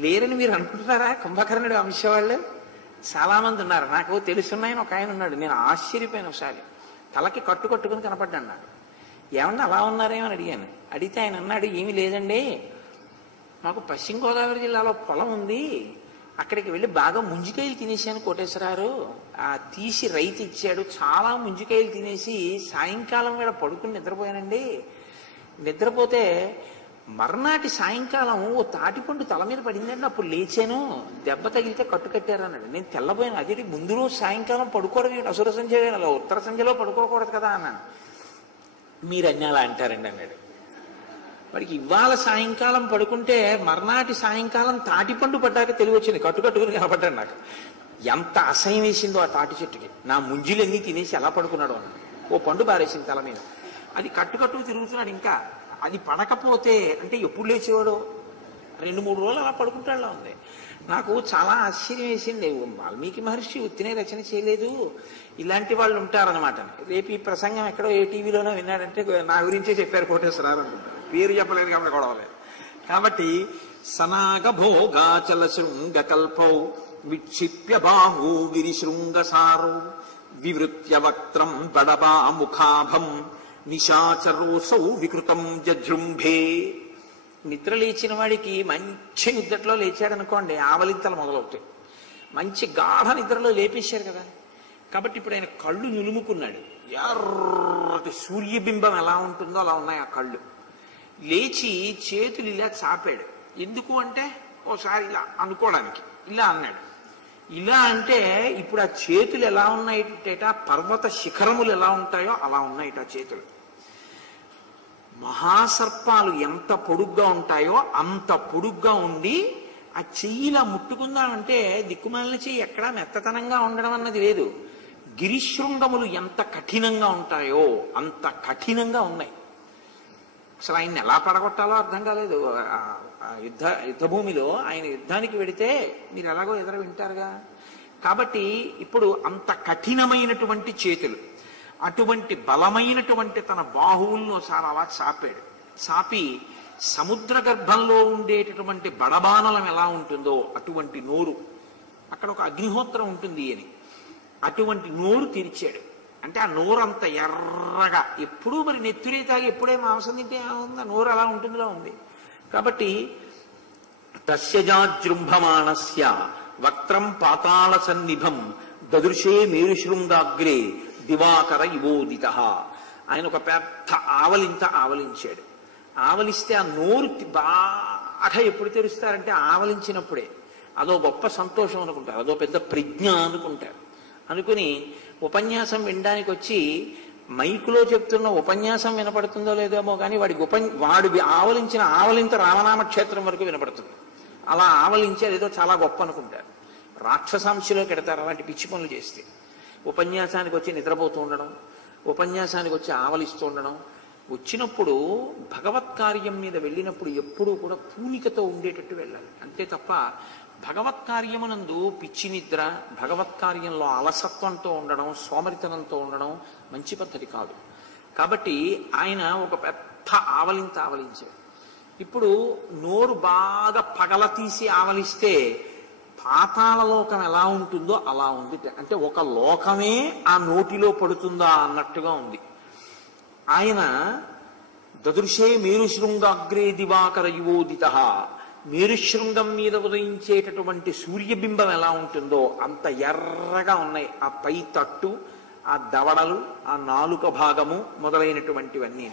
లేరని మీరు అనుకుంటున్నారా? కుంభకర్ణుడు వంశవాళ్ళు చాలా మంది ఉన్నారు. నాకు తెలుసున్నాయని ఒక ఆయన ఉన్నాడు, నేను ఆశ్చర్యపోయాను. ఒకసారి తలకి కట్టుకుని కనపడ్డాడు నాకు. ఏమన్నా అలా ఉన్నారేమో అని అడిగాను. అడిగితే ఆయన అన్నాడు, ఏమీ లేదండి, మాకు పశ్చిమ గోదావరి జిల్లాలో పొలం ఉంది, అక్కడికి వెళ్ళి బాగా ముంజికాయలు తినేసాను కోటేశ్వరారు. ఆ తీసి రైతు ఇచ్చాడు, చాలా ముంజికాయలు తినేసి సాయంకాలం వేళ పడుకుని నిద్రపోయానండి. నిద్రపోతే మర్నాటి సాయంకాలం ఓ తాటిపండు తల మీద పడిందండి, అప్పుడు లేచాను, దెబ్బ తగిలితే కట్టు కట్టారు అన్నాడు. నేను తెల్లబోయాను. అదే ముందు రోజు సాయంకాలం పడుకోవడం అసుర సంధ్య వేళలో, ఉత్తర సంధ్యలో పడుకోకూడదు కదా అన్నాను. మీరు అన్యాలా అంటారండి అన్నాడు. వాడికి ఇవాళ సాయంకాలం పడుకుంటే మర్నాటి సాయంకాలం తాటిపండు పడ్డాక తెలివి వచ్చింది, కట్టుకుని కనపడ్డాడు నాకు. ఎంత అసహ్యం వేసిందో ఆ తాటి చెట్టుకి. నా ముంజులన్నీ తినేసి ఎలా పడుకున్నాడు అన్నాడు. ఓ పండు పారేసింది తల మీద, అది కట్టుకు తిరుగుతున్నాడు. ఇంకా అది పడకపోతే అంటే ఎప్పుడు లేచేవాడు, 2-3 రోజులు అలా పడుకుంటాడులా ఉంది. నాకు చాలా ఆశ్చర్యం వేసింది. వాల్మీకి మహర్షి ఉత్తినే రచన చేయలేదు, ఇలాంటి వాళ్ళు ఉంటారనమాట. రేపు ఈ ప్రసంగం ఎక్కడో ఏ టీవీలోనో విన్నాడంటే నా గురించే చెప్పారు కోటేశ్వరారు అనుకుంటారు. పేరు చెప్పలేదు కాబట్టి గొడవలేదు. కాబట్టి సనాగ భోగాచల శృంగ కల్పౌ విక్షిప్య బాహు విరిశృంగ సారు వివృత్య వక్త్రం బడబా ముఖాభం నిశాచరోసౌ వికృతం జజృంభే. నిద్ర లేచిన వాడికి మంచి నిద్రలో లేచాడనుకోండి, ఆవలింతలు మొదలవుతాయి. మంచి గాఢ నిద్రలో లేపేశారు కదా. కాబట్టి ఇప్పుడు ఆయన కళ్ళు నులుముకున్నాడు. ఎర్రటి సూర్యబింబం ఎలా ఉంటుందో అలా ఉన్నాయి ఆ కళ్ళు. లేచి చేతులు ఇలా చాపాడు. ఎందుకు అంటే ఓసారి ఇలా అనుకోవడానికి ఇలా అన్నాడు. ఇలా అంటే ఇప్పుడు ఆ చేతులు ఎలా ఉన్నాయిట, పర్వత శిఖరములు ఎలా ఉంటాయో అలా ఉన్నాయిట చేతులు. మహాసర్పాలు ఎంత పొడుగ్గా ఉంటాయో అంత పొడుగ్గా ఉండి ఆ చెయ్యిలా ముట్టుకుందామంటే దిక్కుమాలిన చెయ్యి ఎక్కడా మెత్తతనంగా ఉండడం అన్నది లేదు. గిరిశృంగములు ఎంత కఠినంగా ఉంటాయో అంత కఠినంగా ఉన్నాయి. అసలు ఆయన్ని ఎలా పడగొట్టాలో అర్థం కాలేదు. యుద్ధభూమిలో ఆయన యుద్ధానికి వెడితే మీరు ఎలాగో ఎదురు వింటారుగా. కాబట్టి ఇప్పుడు అంత కఠినమైనటువంటి చేతులు, అటువంటి బలమైనటువంటి తన బాహువుల్లో సార్ అలా చాపాడు. చాపి సముద్ర గర్భంలో ఉండేటటువంటి బడబానలం ఎలా ఉంటుందో అటువంటి నోరు, అక్కడ ఒక అగ్నిహోత్రం ఉంటుంది అని, అటువంటి నోరు తెరిచాడు. అంటే ఆ నోరు అంత ఎర్రగా, ఎప్పుడూ మరి నెత్తురే తాగి ఎప్పుడే మాంసం తింటే ఏముంది, ఆ నోరు అలా ఉంటుందిలా ఉంది. కాబట్టి తస్యజాజృంభమాణస్య వక్త్రం పాతాళ సన్నిభం దదృశే మేరుశృంగాగ్రే దివాకర ఇవోదిత. ఆయన ఒక పెద్ద ఆవలింత ఆవలించాడు. ఆవలిస్తే ఆ నోరు బాగా ఎప్పుడు తెరుస్తారంటే ఆవలించినప్పుడే. అదో గొప్ప సంతోషం అనుకుంటారు, అదో పెద్ద ప్రజ్ఞ అనుకుంటారు. అనుకుని ఉపన్యాసం వినడానికి వచ్చి మైకులో చెప్తున్న ఉపన్యాసం వినపడుతుందో లేదేమో కానీ వాడు ఆవలించిన ఆవలింత రామనామ క్షేత్రం వరకు వినపడుతుంది. అలా ఆవలించారు, ఏదో చాలా గొప్ప అనుకుంటారు. రాక్షసాంశలోకి ఎడతారు అలాంటి పిచ్చి పనులు చేస్తే. ఉపన్యాసానికి వచ్చి నిద్రపోతూ ఉండడం, ఉపన్యాసానికి వచ్చి ఆవలిస్తూ ఉండడం. వచ్చినప్పుడు భగవత్ కార్యం మీద వెళ్ళినప్పుడు ఎప్పుడూ కూడా పూనికతో ఉండేటట్టు వెళ్ళాలి. అంతే తప్ప భగవత్ కార్యమునందు పిచ్చి నిద్ర, భగవత్ కార్యంలో అలసత్వంతో ఉండడం, సోమరితనంతో ఉండడం మంచి పద్ధతి కాదు. కాబట్టి ఆయన ఒక పెద్ద ఆవలించాడు. ఇప్పుడు నోరు బాగా పగల తీసి ఆవలిస్తే పాతాళ లోకం ఎలా ఉంటుందో అలా ఉంది. అంటే ఒక లోకమే ఆ నోటిలో పడుతుందా అన్నట్టుగా ఉంది. ఆయన దదృశే మేరుశృంగాగ్రే దివాకర యువోదిత, మేరుశృంగం మీద ఉదయించేటటువంటి సూర్యబింబం ఎలా ఉంటుందో అంత ఎర్రగా ఉన్నాయి ఆ పై తట్టు, ఆ దవడలు, ఆ నాలుక భాగము మొదలైనటువంటివన్నీ.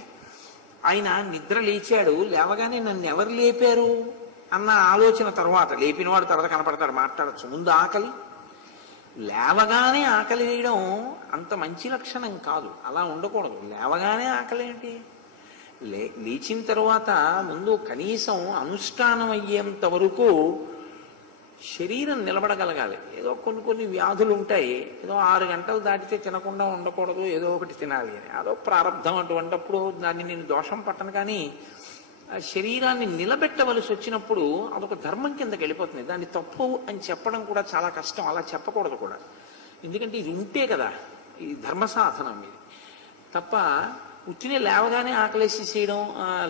ఆయన నిద్ర లేచాడు. లేవగానే నన్ను ఎవరు లేపారు అన్న ఆలోచన తర్వాత, లేపినవాడు తర్వాత కనపడతాడు, మాట్లాడచ్చు. ముందు ఆకలి. లేవగానే ఆకలి వేయడం అంత మంచి లక్షణం కాదు, అలా ఉండకూడదు. లేవగానే ఆకలి ఏంటి? లేచిన తర్వాత ముందు కనీసం అనుష్ఠానం అయ్యేంత వరకు శరీరం నిలబడగలగాలి. ఏదో కొన్ని వ్యాధులు ఉంటాయి, ఏదో 6 గంటలు దాటితే తినకుండా ఉండకూడదు, ఏదో ఒకటి తినాలి అని, అదో ప్రారంధం. అటువంటిప్పుడు దాన్ని నేను దోషం పట్టను. కానీ శరీరాన్ని నిలబెట్టవలసి వచ్చినప్పుడు అదొక ధర్మం కిందకి వెళ్ళిపోతుంది. దాన్ని తప్పు అని చెప్పడం కూడా చాలా కష్టం, అలా చెప్పకూడదు కూడా. ఎందుకంటే ఇది ఉంటే కదా ఇది ధర్మ సాధనం. ఇది తప్ప ఉట్టినే లేవగానే ఆకలేసి చేయడం,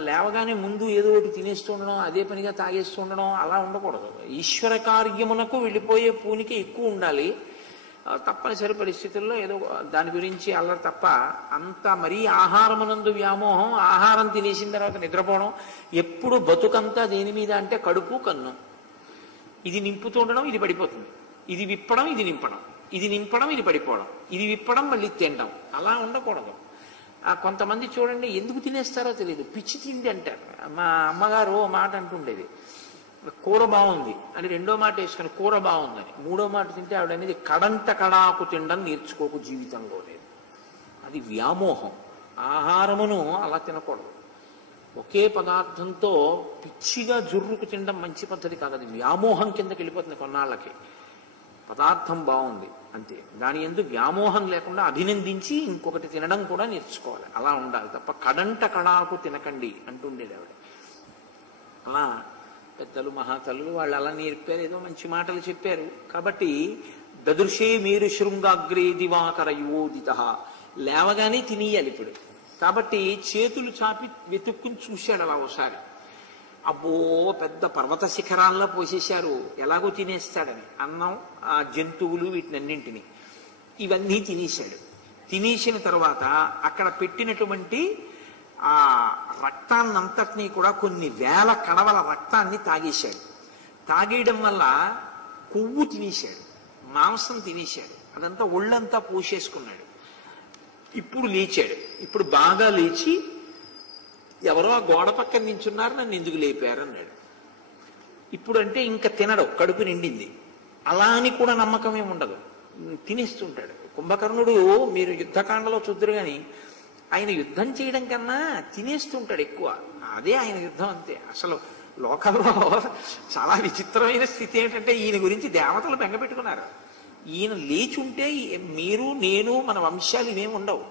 లేవగానే ముందు ఏదో ఒకటి తినేస్తూ ఉండడం, అదే పనిగా తాగేస్తూ ఉండడం, అలా ఉండకూడదు. ఈశ్వర కార్యమునకు వెళ్ళిపోయే పూనికి ఎక్కువ ఉండాలి. తప్పనిసరి పరిస్థితుల్లో ఏదో దాని గురించి అల్లరి తప్ప అంత మరీ ఆహారమునందు వ్యామోహం, ఆహారం తినేసిన తర్వాత నిద్రపోవడం, ఎప్పుడు బతుకంతా దేని మీద అంటే కడుపు కన్ను. ఇది నింపుతూ ఉండడం, ఇది పడిపోతుంది, ఇది విప్పడం, ఇది నింపడం, ఇది నింపడం, ఇది పడిపోవడం, ఇది విప్పడం, మళ్ళీ తినడం, అలా ఉండకూడదు. కొంతమంది చూడండి ఎందుకు తినేస్తారో తెలియదు, పిచ్చి తిండి అంటారు. మా అమ్మగారు మాట అంటుండేది, కూర బాగుంది అని 2వ మాట వేసుకొని కూర బాగుందని 3వ మాట తింటే ఆవిడ అనేది కడంట కడాకు తినడం నేర్చుకోకు జీవితంలో లేదు. అది వ్యామోహం. ఆహారమును అలా తినకూడదు. ఒకే పదార్థంతో పిచ్చిగా జుర్రుకు తినడం మంచి పద్ధతి కాదు. అది వ్యామోహం కిందకి వెళ్ళిపోతుంది కొన్నాళ్ళకి. పదార్థం బాగుంది అంతే, దాని యందు వ్యామోహం లేకుండా అభినందించి ఇంకొకటి తినడం కూడా నేర్చుకోవాలి. అలా ఉండాలి తప్ప కడంట కడాకు తినకండి అంటుండేది ఆవిడ. అలా పెద్దలు మహాతల్లులు వాళ్ళు అలా నేర్పారు, ఏదో మంచి మాటలు చెప్పారు. కాబట్టి దదృశే మీరు శృంగాగ్రే దివాకర యువోదిత, లేవగానే తినేయాలి ఇప్పుడు. కాబట్టి చేతులు చాపి వెతుక్కుని చూశాడు అలా ఒకసారి. అబ్బో పెద్ద పర్వత శిఖరాల్లో పోసేశారు, ఎలాగో తినేస్తాడని. అన్నం, ఆ జంతువులు, వీటినన్నింటినీ ఇవన్నీ తినేశాడు. తినేసిన తర్వాత అక్కడ పెట్టినటువంటి ఆ రక్తాన్నంతటినీ కూడా కొన్ని వేల కణవల రక్తాన్ని తాగేశాడు. తాగేయడం వల్ల కొవ్వు తినేశాడు, మాంసం తినేశాడు, అదంతా ఒళ్ళంతా పోసేసుకున్నాడు. ఇప్పుడు లేచాడు. ఇప్పుడు బాగా లేచి ఎవరో ఆ గోడ పక్కన నించున్నారు, నన్ను ఎందుకు లేపారు అన్నాడు. ఇప్పుడు అంటే ఇంకా తినడు, కడుపు నిండింది. అలా అని కూడా నమ్మకం ఏమి ఉండదు, తినేస్తుంటాడు. కుంభకర్ణుడు మీరు యుద్ధకాండలో చూద్దరు కానీ ఆయన యుద్ధం చేయడం కన్నా తినేస్తుంటాడు ఎక్కువ. అదే ఆయన యుద్ధం అంతే. అసలు లోకంలో చాలా విచిత్రమైన స్థితి ఏంటంటే ఈయన గురించి దేవతలు బెంగపెట్టుకున్నారు. ఈయన లేచుంటే మీరు నేను మన వంశాలు ఇవేమి ఉండవు.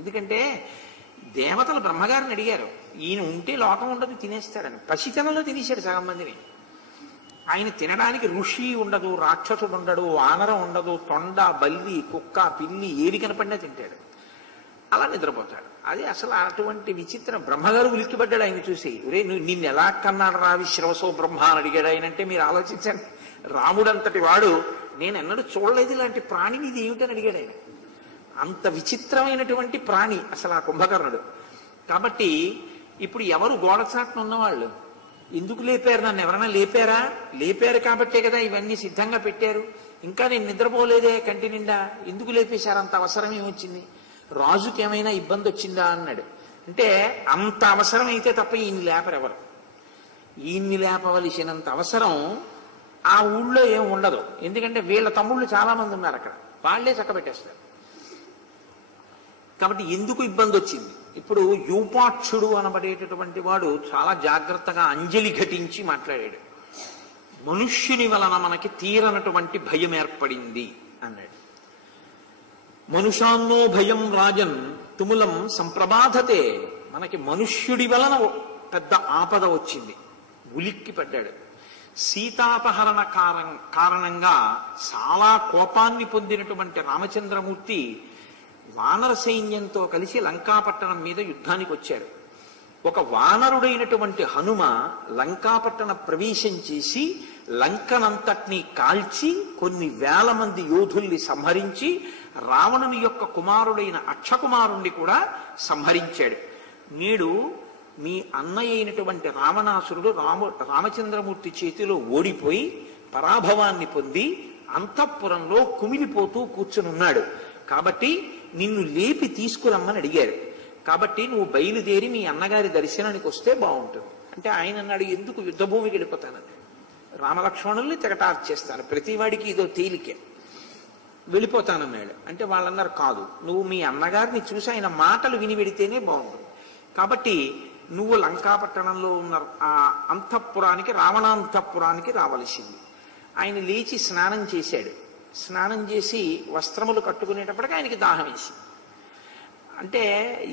ఎందుకంటే దేవతలు బ్రహ్మగారిని అడిగారు, ఈయన ఉంటే లోకం ఉండదు, తినేస్తాడని. పసితనంలో తినేశాడు సగం మందిని. ఆయన తినడానికి ఋషి ఉండదు, రాక్షసుడు ఉండడు, వానరం ఉండదు, తొండ, బల్లి, కుక్క, పిల్లి ఏది కనపడినా తింటాడు. అలా నిద్రపోతాడు. అది అసలు అటువంటి విచిత్రం. బ్రహ్మగారు ఉలిక్కిపడ్డాడు ఆయన చూసి. ఒరే నువ్వు నిన్ను ఎలా కన్నాడు రా విశ్రవసో బ్రహ్మ అని అడిగాడు ఆయన. అంటే మీరు ఆలోచించండి, రాముడంతటి వాడు నేను ఎన్నడూ చూడలేదు ఇలాంటి ప్రాణిని, ఇది ఏమిటని అడిగాడు ఆయన. అంత విచిత్రమైనటువంటి ప్రాణి అసలు ఆ కుంభకర్ణుడు. కాబట్టి ఇప్పుడు ఎవరు గోడచాటున ఉన్నవాళ్ళు ఎందుకు లేపారు? నన్ను ఎవరైనా లేపారా? లేపారు కాబట్టే కదా ఇవన్నీ సిద్ధంగా పెట్టారు. ఇంకా నేను నిద్రపోలేదే కంటి నిండా, ఎందుకు లేపేశారు? అంత అవసరం ఏమొచ్చింది? రాజుకి ఏమైనా ఇబ్బంది వచ్చిందా అన్నాడు. అంటే అంత అవసరం అయితే తప్ప ఈయన్ని లేపరు ఎవరు. ఈయన్ని లేపవలసినంత అవసరం ఆ ఊళ్ళో ఏం ఉండదు. ఎందుకంటే వీళ్ళ తమ్ముళ్ళు చాలా మంది ఉన్నారు అక్కడ, వాళ్లే చక్కబెట్టేస్తారు. కాబట్టి ఎందుకు ఇబ్బంది వచ్చింది? ఇప్పుడు యూపాక్షుడు అనబడేటటువంటి వాడు చాలా జాగ్రత్తగా అంజలి ఘటించి మాట్లాడాడు. మనుష్యుని వలన మనకి తీరనటువంటి భయం ఏర్పడింది అన్నాడు. మనుషాన్నో భయం రాజన్ తుములం సంప్రబాధతే. మనకి మనుష్యుడి వలన పెద్ద ఆపద వచ్చింది, ఉలిక్కి పడ్డాడు. సీతాపహరణ కారణంగా చాలా కోపాన్ని పొందినటువంటి రామచంద్రమూర్తి వానర సైన్యంతో కలిసి లంకాపట్టణం మీద యుద్ధానికి వచ్చారు. ఒక వానరుడైనటువంటి హనుమ లంకాపట్టణ ప్రవేశం చేసి లంకనంతటినీ కాల్చి కొన్ని వేల మంది యోధుల్ని సంహరించి రావణుని యొక్క కుమారుడైన అక్షకుమారుణ్ణి కూడా సంహరించాడు. నేడు మీ అన్నయ్య అయినటువంటి రావణాసురుడు రామచంద్రమూర్తి చేతిలో ఓడిపోయి పరాభవాన్ని పొంది అంతఃపురంలో కుమిలిపోతూ కూర్చునున్నాడు. కాబట్టి నిన్ను లేపి తీసుకురమ్మని అడిగారు. కాబట్టి నువ్వు బయలుదేరి మీ అన్నగారి దర్శనానికి వస్తే బాగుంటుంది అంటే ఆయన అన్నాడు, ఎందుకు యుద్ధభూమికి వెళ్ళిపోతానని, రామలక్ష్మణుల్ని తెగటార్చేస్తాను, ప్రతివాడికి ఇదో తేలికే, వెళ్ళిపోతానన్నాడు. అంటే వాళ్ళన్నారు, కాదు, నువ్వు మీ అన్నగారిని చూసి ఆయన మాటలు విని వెడితేనే బాగుంటుంది. కాబట్టి నువ్వు లంకాపట్టణంలో ఉన్న ఆ అంతఃపురానికి, రావణాంతఃపురానికి రావలసింది. ఆయన లేచి స్నానం చేశాడు. స్నానం చేసి వస్త్రములు కట్టుకునేటప్పటికీ ఆయనకి దాహం వేసింది. అంటే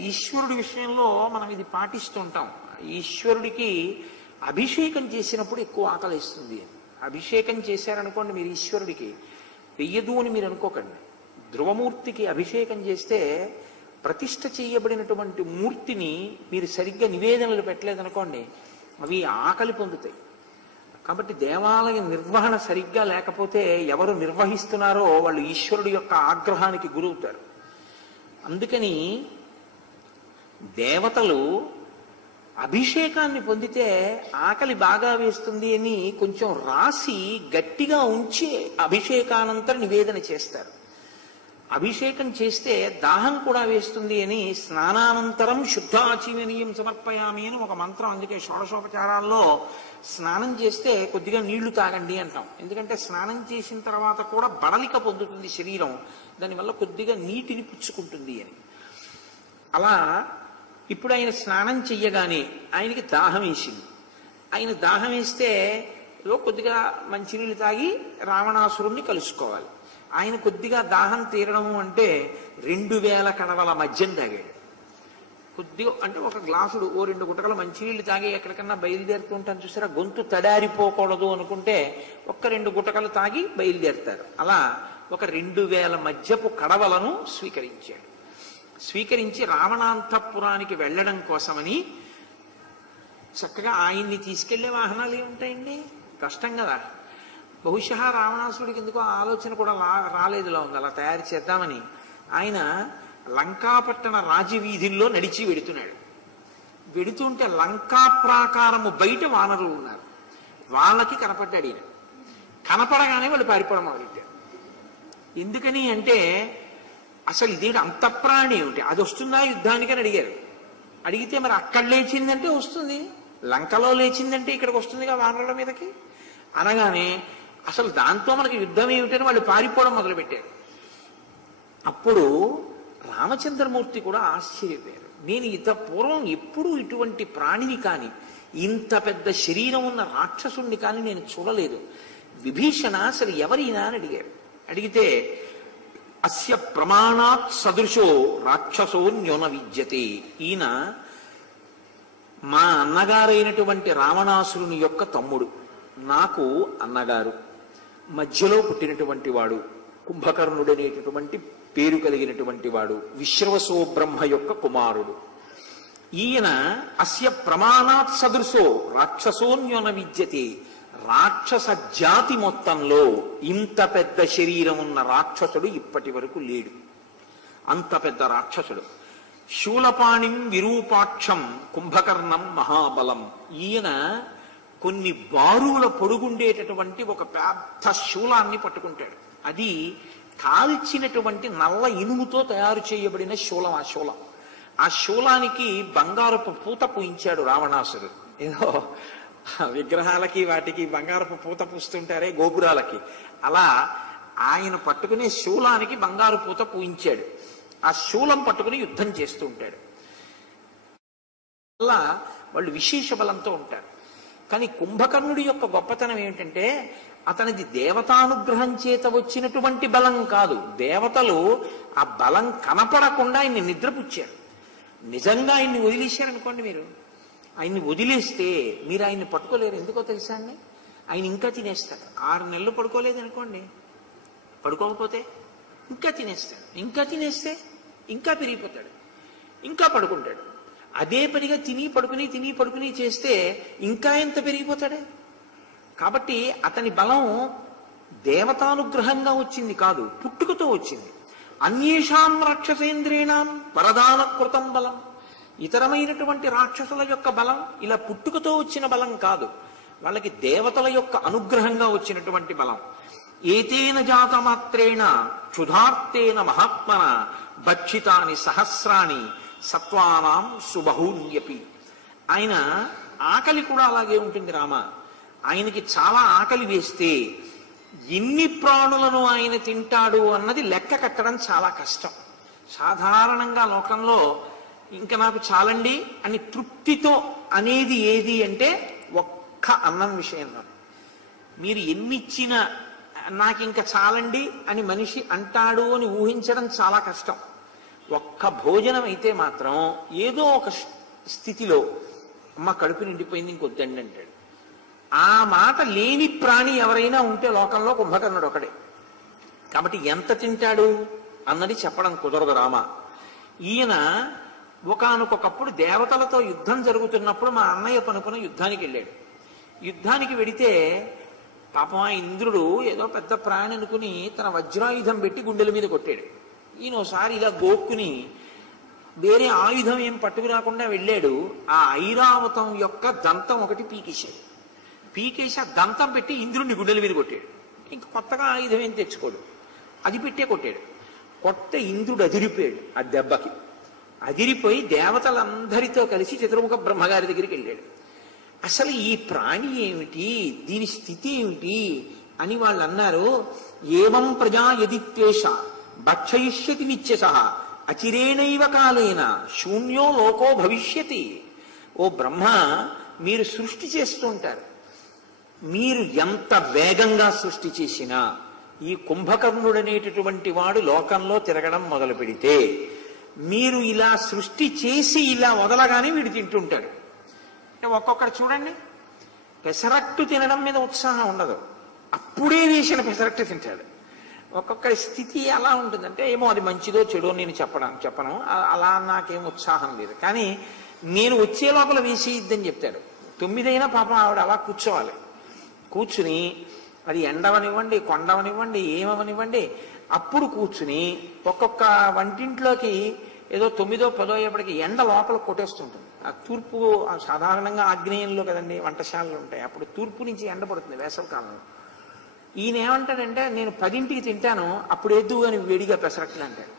ఈశ్వరుడి విషయంలో మనం ఇది పాటిస్తుంటాం. ఈశ్వరుడికి అభిషేకం చేసినప్పుడు ఎక్కువ ఆకలిస్తుంది. అభిషేకం చేశారనుకోండి మీరు ఈశ్వరుడికి, వెయ్యదు అని మీరు అనుకోకండి. ధ్రువమూర్తికి అభిషేకం చేస్తే ప్రతిష్ఠ చేయబడినటువంటి మూర్తిని మీరు సరిగ్గా నివేదనలు పెట్టలేదనుకోండి, అవి ఆకలి పొందుతాయి. కాబట్టి దేవాలయ నిర్వహణ సరిగ్గా లేకపోతే ఎవరు నిర్వహిస్తున్నారో వాళ్ళు ఈశ్వరుడి యొక్క ఆగ్రహానికి గురవుతారు. అందుకని దేవతలు అభిషేకాన్ని పొందితే ఆకలి బాగా వేస్తుంది అని కొంచెం రాసి గట్టిగా ఉంచి అభిషేకానంతరం నివేదన చేస్తారు. అభిషేకం చేస్తే దాహం కూడా వేస్తుంది అని స్నానానంతరం శుద్ధాచీమనీయం సమర్పయామి అని ఒక మంత్రం. అందుకే షోడశోపచారాల్లో స్నానం చేస్తే కొద్దిగా నీళ్లు తాగండి అంటాం. ఎందుకంటే స్నానం చేసిన తర్వాత కూడా బడలిక పొందుతుంది శరీరం, దానివల్ల కొద్దిగా నీటిని పుచ్చుకుంటుంది అని. అలా ఇప్పుడు ఆయన స్నానం చెయ్యగానే ఆయనకి దాహం వేసింది. ఆయన దాహం వేస్తే కొద్దిగా మంచినీళ్ళు తాగి రావణాసురుణ్ణి కలుసుకోవాలి. ఆయన కొద్దిగా దాహం తీరడము అంటే 2000 కడవల మద్యం తాగాడు. కొద్దిగా అంటే ఒక గ్లాసుడు 2 గుటకల మంచినీళ్ళు తాగి ఎక్కడికన్నా బయలుదేరుతుంటాను చూసారా, గొంతు తడారిపోకూడదు అనుకుంటే 1-2 గుటకలు తాగి బయలుదేరుతారు. అలా ఒక 2000 మద్యపు కడవలను స్వీకరించాడు. స్వీకరించి రావణాంతఃపురానికి వెళ్ళడం కోసమని చక్కగా ఆయన్ని తీసుకెళ్లే వాహనాలు ఏముంటాయండి, కష్టం కదా. బహుశా రావణాసుడికి ఎందుకో ఆలోచన కూడా రాలేదులా ఉంది అలా తయారు చేద్దామని. ఆయన లంకాపట్టణ రాజవీధుల్లో నడిచి వెడుతున్నాడు. వెడుతుంటే లంకా ప్రాకారము బయట వానరులు ఉన్నారు. వాళ్ళకి కనపడ్డాడు ఈయన. కనపడగానే వాళ్ళు పారిపోవడం మొదలెట్టారు. ఎందుకని అంటే అసలు ఇదేంటి అంతఃప్రాణి ఏమిటి, అది వస్తుందా యుద్ధానికి అని అడిగారు. అడిగితే మరి అక్కడ లేచిందంటే వస్తుంది, లంకలో లేచిందంటే ఇక్కడికి వస్తుందిగా వానరుల మీదకి అనగానే అసలు దాంతో మనకి యుద్ధం ఏమిటని వాళ్ళు పారిపోవడం మొదలుపెట్టారు. అప్పుడు రామచంద్రమూర్తి కూడా ఆశ్చర్యపోయారు. నేను పూర్వం ఎప్పుడూ ఇటువంటి ప్రాణిని కానీ, ఇంత పెద్ద శరీరం ఉన్న రాక్షసుణ్ణి కానీ నేను చూడలేదు. విభీషణ అసలు ఎవరైనా అని అడిగారు. అడిగితే అస్య ప్రమాణాత్ సదృశో రాక్షసో న్యోన విద్యతే. ఈయన మా అన్నగారైనటువంటి రావణాసురుని యొక్క తమ్ముడు, నాకు అన్నగారు, మధ్యలో పుట్టినటువంటి వాడు, కుంభకర్ణుడనేటటువంటి పేరు కలిగినటువంటి వాడు, విశ్రవసో బ్రహ్మ యొక్క కుమారుడు. ఈయన అస్య ప్రమాణాత్ సదృశో రాక్షసోన్యోన విద్యతే. రాక్షస జాతి మొత్తంలో ఇంత పెద్ద శరీరం ఉన్న రాక్షసుడు ఇప్పటి వరకు లేడు. అంత పెద్ద రాక్షసుడు. శూలపాణిం విరూపాక్షం కుంభకర్ణం మహాబలం. ఈయన కొన్ని బారుల పొడుగుండేటటువంటి ఒక పెద్ద శూలాన్ని పట్టుకుంటాడు. అది కాల్చినటువంటి నల్ల ఇనుముతో తయారు చేయబడిన శూలం. ఆ శూలానికి బంగారపు పూత పూయించాడు రావణాసురుడు. ఏదో విగ్రహాలకి వాటికి బంగారపు పూత పూస్తుంటారే గోపురాలకి, అలా ఆయన పట్టుకునే శూలానికి బంగారు పూత పూయించాడు. ఆ శూలం పట్టుకుని యుద్ధం చేస్తూ ఉంటాడు. అలా వాళ్ళు విశేష బలంతో ఉంటారు. కానీ కుంభకర్ణుడి యొక్క గొప్పతనం ఏమిటంటే అతనిది దేవతానుగ్రహం చేత వచ్చినటువంటి బలం కాదు. దేవతలు ఆ బలం కనపడకుండా ఆయన్ని నిద్రపుచ్చారు. నిజంగా ఆయన్ని వదిలేశారనుకోండి, మీరు ఆయన్ని వదిలేస్తే మీరు ఆయన్ని పట్టుకోలేరు. ఎందుకో తెలుసా అండి? ఆయన ఇంకా తినేస్తాడు. 6 నెలలు పడుకోలేదు అనుకోండి, పడుకోకపోతే ఇంకా తినేస్తాడు. ఇంకా తినేస్తే ఇంకా పెరిగిపోతాడు, ఇంకా పడుకుంటాడు. అదే పనిగా తిని పడుకుని చేస్తే ఇంకా ఎంత పెరిగిపోతాడే. కాబట్టి అతని బలం దేవతానుగ్రహంగా వచ్చింది కాదు, పుట్టుకతో వచ్చింది. అన్యేషాం రాక్షసేంద్రేణాం వరదాన కృతం బలం. ఇతరమైనటువంటి రాక్షసుల యొక్క బలం ఇలా పుట్టుకతో వచ్చిన బలం కాదు, వాళ్ళకి దేవతల యొక్క అనుగ్రహంగా వచ్చినటువంటి బలం. ఏతేన జాతమాత్రేణ క్షుధార్తేన మహాత్మన భక్షితాని సహస్రాణి సత్వానాం సుబహూన్యపి. ఆయన ఆకలి కూడా అలాగే ఉంటుంది రామ. ఆయనకి చాలా ఆకలి వేస్తే ఎన్ని ప్రాణులను ఆయన తింటాడు అన్నది లెక్క కట్టడం చాలా కష్టం. సాధారణంగా లోకంలో ఇంకా నాకు చాలండి అని తృప్తితో అనేది ఏది అంటే ఒక్క అన్నం విషయంలో. మీరు ఎన్నిచ్చినా నాకు ఇంకా చాలండి అని మనిషి అంటాడు అని ఊహించడం చాలా కష్టం. ఒక్క భోజనం అయితే మాత్రం ఏదో ఒక స్థితిలో అమ్మ కడుపు నిండిపోయింది ఇంకొద్దండి అంటాడు. ఆ మాట లేని ప్రాణి ఎవరైనా ఉంటే లోకంలో కుంభకర్ణుడు ఒకడే. కాబట్టి ఎంత తింటాడు అన్నది చెప్పడం కుదరదు రామ. ఈయన ఒకానొకప్పుడు దేవతలతో యుద్ధం జరుగుతున్నప్పుడు మా అన్నయ్య పనుపున యుద్ధానికి వెళ్ళాడు. యుద్ధానికి వెడితే పాపం ఆ ఇంద్రుడు ఏదో పెద్ద ప్రాణి అనుకుని తన వజ్రాయుధం పెట్టి గుండెల మీద కొట్టాడు. ఈయన ఒకసారి ఇలా గోక్కుని వేరే ఆయుధం ఏం పట్టుకురాకుండా వెళ్ళాడు. ఆ ఐరావతం యొక్క దంతం ఒకటి పీకేశాడు. పీకేసి ఆ దంతం పెట్టి ఇంద్రుడిని గుండెల మీద కొట్టాడు. ఇంక కొత్తగా ఆయుధం ఏం తెచ్చుకోడు, అది పెట్టే కొట్టాడు. కొత్త ఇంద్రుడు అదిరిపోయాడు. ఆ దెబ్బకి అదిరిపోయి దేవతలందరితో కలిసి చతుర్ముఖ బ్రహ్మగారి దగ్గరికి వెళ్ళాడు. అసలు ఈ ప్రాణి ఏమిటి, దీని స్థితి ఏమిటి అని వాళ్ళు అన్నారు. ఏవం ప్రజా యదిత్వేష భక్షయిష్యతి నిత్యశ అచిరేణైవ కాలేన శూన్యో లోకో భవిష్యతి. ఓ బ్రహ్మ, మీరు సృష్టి చేస్తూ ఉంటారు. మీరు ఎంత వేగంగా సృష్టి చేసినా ఈ కుంభకర్ణుడనేటటువంటి వాడు లోకంలో తిరగడం మొదలు పెడితే మీరు ఇలా సృష్టి చేసి ఇలా వదలగానే వీడు తింటుంటాడు. ఒక్కొక్కడు చూడండి, పెసరట్టు తినడం మీద ఉత్సాహం ఉండదు, అప్పుడే వేసిన పెసరట్టు తింటాడు. ఒక్కొక్కడి స్థితి ఎలా ఉంటుందంటే ఏమో అది మంచిదో చెడో నేను చెప్పను, అలా నాకేం ఉత్సాహం లేదు, కానీ నేను వచ్చే లోపల వేసి ఇద్దని చెప్తాడు. 9 అయినా పాపం ఆవిడ అలా కూర్చోవాలి. కూర్చుని అది ఎండవనివ్వండి, కొండవనివ్వండి, ఏమవనివ్వండి, అప్పుడు కూర్చుని ఒక్కొక్క వంటింట్లోకి ఏదో 9దో 10దో అయ్యేప్పటికి ఎండ లోపల కొట్టేస్తుంటుంది. ఆ తూర్పు సాధారణంగా ఆగ్నేయంలో కదండి వంటశాలలు ఉంటాయి, అప్పుడు తూర్పు నుంచి ఎండ పడుతుంది వేసవికాలంలో. ఈయన ఏమంటాడంటే నేను 10ంటికి తింటాను, అప్పుడు ఎద్దు అని వేడిగా పెసరట్లు అంటాడు.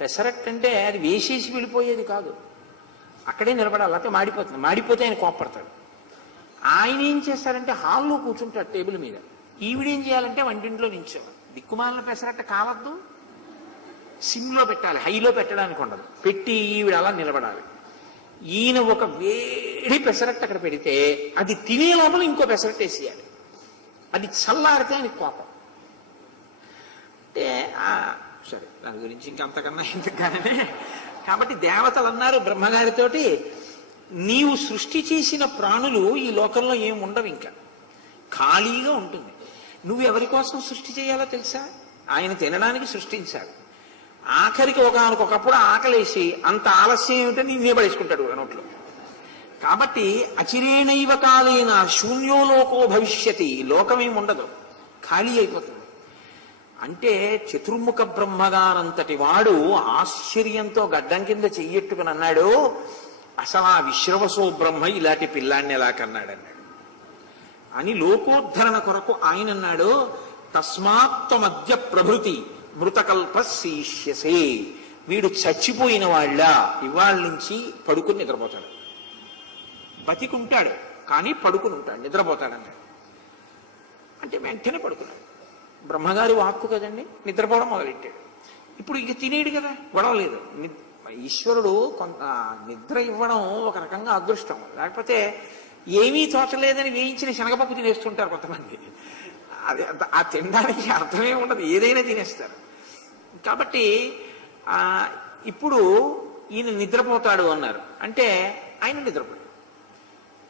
పెసరట్టు అంటే అది వేసేసి వెళ్ళిపోయేది కాదు, అక్కడే నిలబడాలి, లేకపోతే మాడిపోతుంది. మాడిపోతే ఆయన కోప్పడతాడు. ఆయన ఏం చేస్తారంటే హాల్లో కూర్చుంటాడు టేబుల్ మీద. ఈవిడేం చేయాలంటే వంటింట్లో నించోవాలి. దిక్కుమాలిన పెసరట్ట కావద్దు, సిమ్లో పెట్టాలి, హైలో పెట్టడానికి ఉండదు. పెట్టి ఈవిడ అలా నిలబడాలి. ఈయన ఒక వేడి పెసరట్టు అక్కడ పెడితే అది తినే లోపల ఇంకో పెసరట్టు వేసేయాలి. అది చల్లారితే ఆయనకి కోపం. అంటే సరే, దాని గురించి ఇంకంతకన్నా ఎందుకనే. కాబట్టి దేవతలు అన్నారు బ్రహ్మగారితోటి, నీవు సృష్టి చేసిన ప్రాణులు ఈ లోకంలో ఏమి ఉండవు, ఇంకా ఖాళీగా ఉంటుంది. నువ్వు ఎవరి కోసం సృష్టి చేయాలో తెలుసా? ఆయన తినడానికి సృష్టించాడు. ఆఖరికి ఒకనొకప్పుడు ఆకలేసి అంత ఆలస్యం ఏమిటో నిన్నే పడేసుకుంటాడు నోట్లో. కాబట్టి అచిరేణైవ కాలేన శూన్యో లోకో భవిష్యతి, లోకమేమి ఉండదు, ఖాళీ అయిపోతుంది. అంటే చతుర్ముఖ బ్రహ్మగారంతటి వాడు ఆశ్చర్యంతో గడ్డం కింద చెయ్యెట్టుకుని అన్నాడు, అసలు ఆ విశ్రవసో బ్రహ్మ ఇలాంటి పిల్లాన్ని ఎలా కన్నాడన్నాడు అని. లోకోద్ధరణ కొరకు ఆయన అన్నాడు, తస్మాత్మద్య ప్రభృతి మృతకల్ప శీష్యసే. వీడు చచ్చిపోయిన వాళ్ళ ఇవాళ నుంచి పడుకుని నిద్రపోతాడు. బతికుంటాడు కానీ పడుకుని ఉంటాడు, నిద్రపోతాడన్నాడు. అంటే వెంటనే పడుకున్నాడు. బ్రహ్మగారి వాక్కు కదండి, నిద్రపోవడం మొదలెట్టాడు. ఇప్పుడు ఇక తినేడు కదా, గొడవలేదు. ఈశ్వరుడు కొంత నిద్ర ఇవ్వడం ఒక రకంగా అదృష్టం. లేకపోతే ఏమీ తోచలేదని వేయించిన శనగపప్పు తినేస్తుంటారు కొంతమంది. అది ఆ తినడానికి అర్థమే ఉండదు, ఏదైనా తినేస్తారు. కాబట్టి ఇప్పుడు ఈయన నిద్రపోతాడు అన్నారు అంటే ఆయన నిద్రపోయాడు.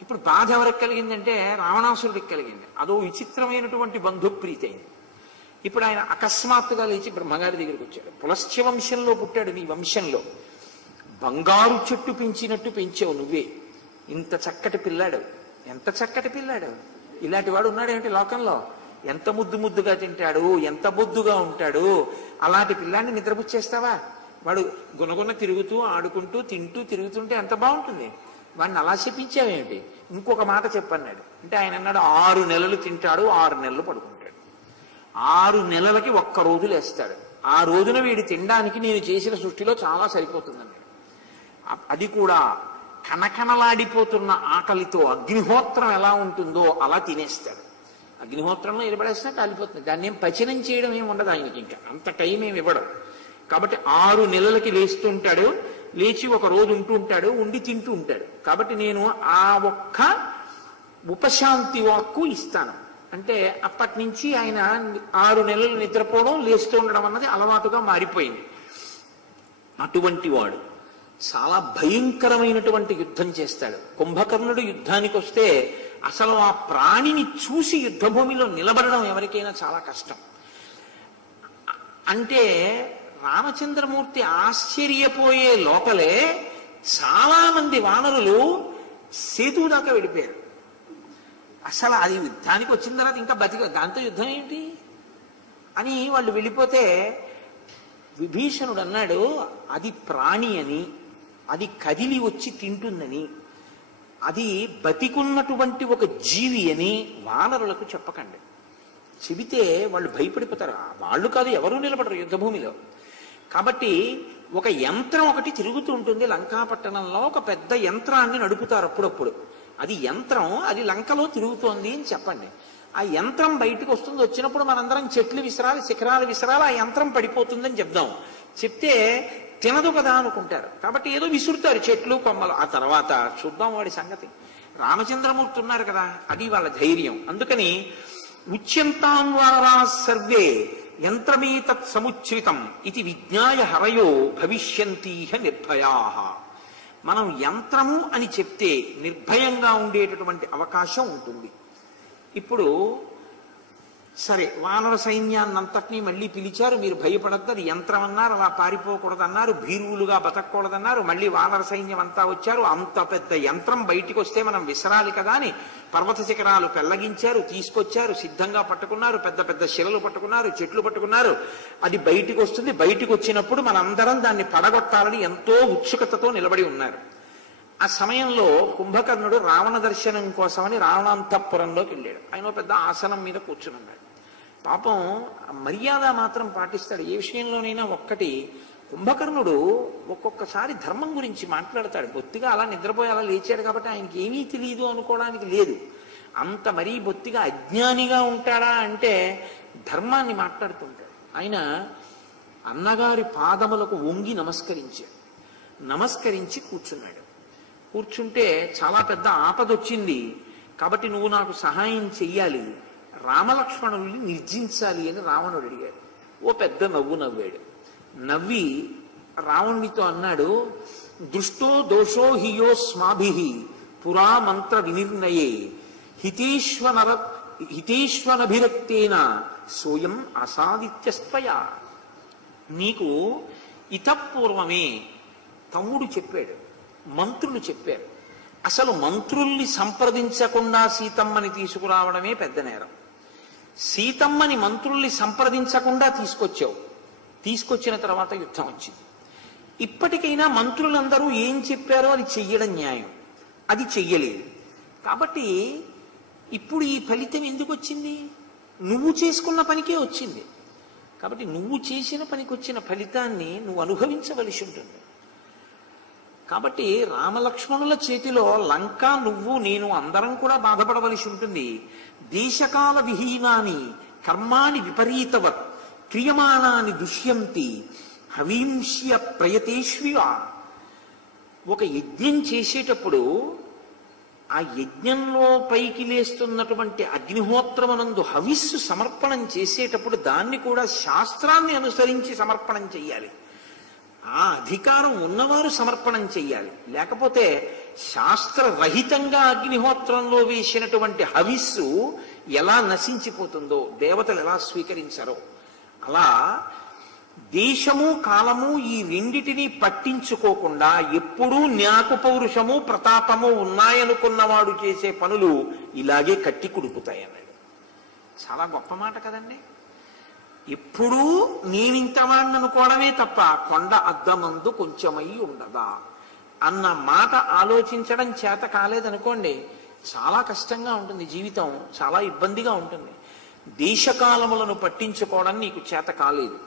ఇప్పుడు బాధ ఎవరికి కలిగిందంటే రావణాసురుడికి కలిగింది. అదో విచిత్రమైనటువంటి బంధుప్రీతి అయింది. ఇప్పుడు ఆయన అకస్మాత్తుగా లేచి బ్రహ్మగారి దగ్గరికి వచ్చాడు. పులస్త్య వంశంలో పుట్టాడు. నీ వంశంలో బంగారు చెట్టు పెంచినట్టు పెంచావు నువ్వే. ఇంత చక్కటి పిల్లాడు, ఎంత చక్కటి పిల్లాడు, ఇలాంటి వాడు ఉన్నాడేంటి లోకంలో? ఎంత ముద్దు ముద్దుగా తింటాడు, ఎంత బొద్దుగా ఉంటాడు. అలాంటి పిల్లాన్ని నిద్రపుచ్చేస్తావా? వాడు గునగున తిరుగుతూ ఆడుకుంటూ తింటూ తిరుగుతుంటే ఎంత బాగుంటుంది. వాడిని అలా చెప్పించావేమిటి? ఇంకొక మాట చెప్పన్నాడు. అంటే ఆయన అన్నాడు 6 నెలలు తింటాడు, 6 నెలలు పడుకుంటాడు. 6 నెలలకి ఒక్క రోజు లేస్తాడు. ఆ రోజున వీడి తినడానికి నేను చేసిన సృష్టిలో చాలా సరిపోతుందన్నాడు. అది కూడా కనకనలాడిపోతున్న ఆకలితో అగ్నిహోత్రం ఎలా ఉంటుందో అలా తినేస్తాడు. అగ్నిహోత్రంలో నిలబడేసినా కాలిపోతుంది. దాన్ని ఏం పచనం చేయడం ఏమి ఉండదు ఆయనకి, ఇంకా అంత టైం ఏమి ఇవ్వడం. కాబట్టి 6 నెలలకి లేస్తుంటాడు, లేచి ఒక రోజు ఉంటూ ఉంటాడు, ఉండి తింటూ ఉంటాడు. కాబట్టి నేను ఆ ఒక్క ఉపశాంతి వాక్కు ఇస్తాను. అంటే అప్పటి నుంచి ఆయన 6 నెలలు నిద్రపోవడం, లేస్తూ ఉండడం అన్నది అలవాటుగా మారిపోయింది. అటువంటి వాడు చాలా భయంకరమైనటువంటి యుద్ధం చేస్తాడు. కుంభకర్ణుడు యుద్ధానికి వస్తే అసలు ఆ ప్రాణిని చూసి యుద్ధభూమిలో నిలబడడం ఎవరికైనా చాలా కష్టం. అంటే రామచంద్రమూర్తి ఆశ్చర్యపోయే లోపలే చాలా మంది వానరులు సేతు దాకా వెళ్ళిపోయారు. అసలు అది యుద్ధానికి వచ్చిన తర్వాత ఇంకా దాంతో యుద్ధం ఏంటి అని వాళ్ళు వెళ్ళిపోతే విభీషణుడు అన్నాడు, అది ప్రాణి అని, అది కదిలి వచ్చి తింటుందని, అది బతికున్నటువంటి ఒక జీవి అని వానరులకు చెప్పకండి. చెబితే వాళ్ళు భయపడిపోతారు. వాళ్ళు కాదు, ఎవరూ నిలబడరు యుద్ధభూమిలో. కాబట్టి ఒక యంత్రం ఒకటి తిరుగుతూ ఉంటుంది లంకాపట్టణంలో. ఒక పెద్ద యంత్రాన్ని నడుపుతారు అప్పుడప్పుడు. అది యంత్రం, అది లంకలో తిరుగుతోంది అని చెప్పండి. ఆ యంత్రం బయటకు వస్తుంది. వచ్చినప్పుడు మనందరం చెట్లు విసరాలి, శిఖరాలు విసరాలి, ఆ యంత్రం పడిపోతుందని చెప్దాం. చెప్తే తినదు కదా అనుకుంటారు. కాబట్టి ఏదో విసురుతారు చెట్లు కొమ్మలు. ఆ తర్వాత చూద్దాం వాడి సంగతి. రామచంద్రమూర్తి ఉన్నారు కదా, అది వాళ్ళ ధైర్యం. అందుకని ఉచ్యంతాం వారా సర్వే యంత్రమేతత్ సముచ్ఛ్రితం ఇది విజ్ఞాయ హరయో భవిష్యంతీహ నిర్భయాః. మనం యంత్రము అని చెప్తే నిర్భయంగా ఉండేటటువంటి అవకాశం ఉంటుంది. ఇప్పుడు సరే, వానర సైన్యాన్నంతటినీ మళ్ళీ పిలిచారు. మీరు భయపడద్దు, అది యంత్రం అన్నారు, అలా పారిపోకూడదన్నారు, భీరువులుగా బతకూడదన్నారు. మళ్ళీ వానర సైన్యం అంతా వచ్చారు. అంత పెద్ద యంత్రం బయటికి వస్తే మనం విసరాలి కదా అని పర్వత శిఖరాలు పెళ్లగించారు, తీసుకొచ్చారు, సిద్ధంగా పట్టుకున్నారు. పెద్ద పెద్ద శిలలు పట్టుకున్నారు, చెట్లు పట్టుకున్నారు. అది బయటికి వస్తుంది. బయటికి వచ్చినప్పుడు మనందరం దాన్ని పడగొట్టాలని ఎంతో ఉత్సుకతతో నిలబడి ఉన్నారు. ఆ సమయంలో కుంభకర్ణుడు రావణ దర్శనం కోసమని రావణాంతఃపురంలోకి వెళ్ళాడు. ఆయన పెద్ద ఆసనం మీద కూర్చుని ఉన్నాడు. పాపం మర్యాద మాత్రం పాటిస్తాడు ఏ విషయంలోనైనా. ఒక్కటి, కుంభకర్ణుడు ఒక్కొక్కసారి ధర్మం గురించి మాట్లాడతాడు. బొత్తిగా అలా నిద్రపోయి అలా లేచాడు కాబట్టి ఆయనకి ఏమీ తెలియదు అనుకోవడానికి లేదు. అంత మరీ బొత్తిగా అజ్ఞానిగా ఉంటాడా అంటే ధర్మాన్ని మాట్లాడుతుంటాడు. ఆయన అన్నగారి పాదములకు వంగి నమస్కరించాడు. నమస్కరించి కూర్చున్నాడు. కూర్చుంటే చాలా పెద్ద ఆపదొచ్చింది కాబట్టి నువ్వు నాకు సహాయం చెయ్యాలి, రామలక్ష్మణుల్ని నిర్జించాలి అని రావణుడు అడిగాడు. ఓ పెద్ద నవ్వు నవ్వాడు. నవ్వి రావణునితో అన్నాడు, దృష్టో దోషో హియోస్మాభిః పురా మంత్ర వినిర్ణయే హితేష్వనభిరక్తేన సోయం అసాదిత్యస్త్వయా. నీకు ఇతపూర్వమే తమ్ముడు చెప్పాడు, మంత్రులు చెప్పారు. అసలు మంత్రుల్ని సంప్రదించకుండా సీతమ్మని తీసుకురావడమే పెద్ద నేరం. సీతమ్మని మంత్రుల్ని సంప్రదించకుండా తీసుకొచ్చావు. తీసుకొచ్చిన తర్వాత యుద్ధం వచ్చింది. ఇప్పటికైనా మంత్రులందరూ ఏం చెప్పారో అది చెయ్యడం న్యాయం. అది చెయ్యలేదు. కాబట్టి ఇప్పుడు ఈ ఫలితం ఎందుకు వచ్చింది? నువ్వు చేసుకున్న పనికే వచ్చింది. కాబట్టి నువ్వు చేసిన పనికి వచ్చిన ఫలితాన్ని నువ్వు అనుభవించవలసి ఉంటుంది. కాబట్టి రామలక్ష్మణుల చేతిలో లంక నువ్వు నేను అందరం కూడా బాధపడవలసి ఉంటుంది. దేశకాల విహీనాని కర్మాణి విపరీతవత్ క్రియమాణాని దుష్యంతి హవింష్య ప్రయతేష్వివ. ఒక యజ్ఞం చేసేటప్పుడు ఆ యజ్ఞంలో పైకి లేస్తున్నటువంటి అగ్నిహోత్రమునందు హవిస్సు సమర్పణం చేసేటప్పుడు దాన్ని కూడా శాస్త్రాన్ని అనుసరించి సమర్పణం చెయ్యాలి. ఆ అధికారం ఉన్నవారు సమర్పణం చెయ్యాలి. లేకపోతే శాస్త్రరహితంగా అగ్నిహోత్రంలో వేసినటువంటి హవిస్సు ఎలా నశించిపోతుందో, దేవతలు ఎలా స్వీకరించారో అలా దేశము కాలము ఈ రెండిటినీ పట్టించుకోకుండా ఎప్పుడూ న్యాకు పౌరుషము ప్రతాపము ఉన్నాయనుకున్నవాడు చేసే పనులు ఇలాగే కట్టి కుడుకుతాయన్నాడు. చాలా గొప్ప మాట కదండి. ఎప్పుడూ నేనింతవాడిని అనుకోవడమే తప్ప కొండ అద్దమందు కొంచెమై ఉండదా అన్న మాట ఆలోచించడం చేత కాలేదనుకోండి, చాలా కష్టంగా ఉంటుంది జీవితం, చాలా ఇబ్బందిగా ఉంటుంది. దేశకాలములను పట్టించుకోవడం నీకు చేత కాలేదు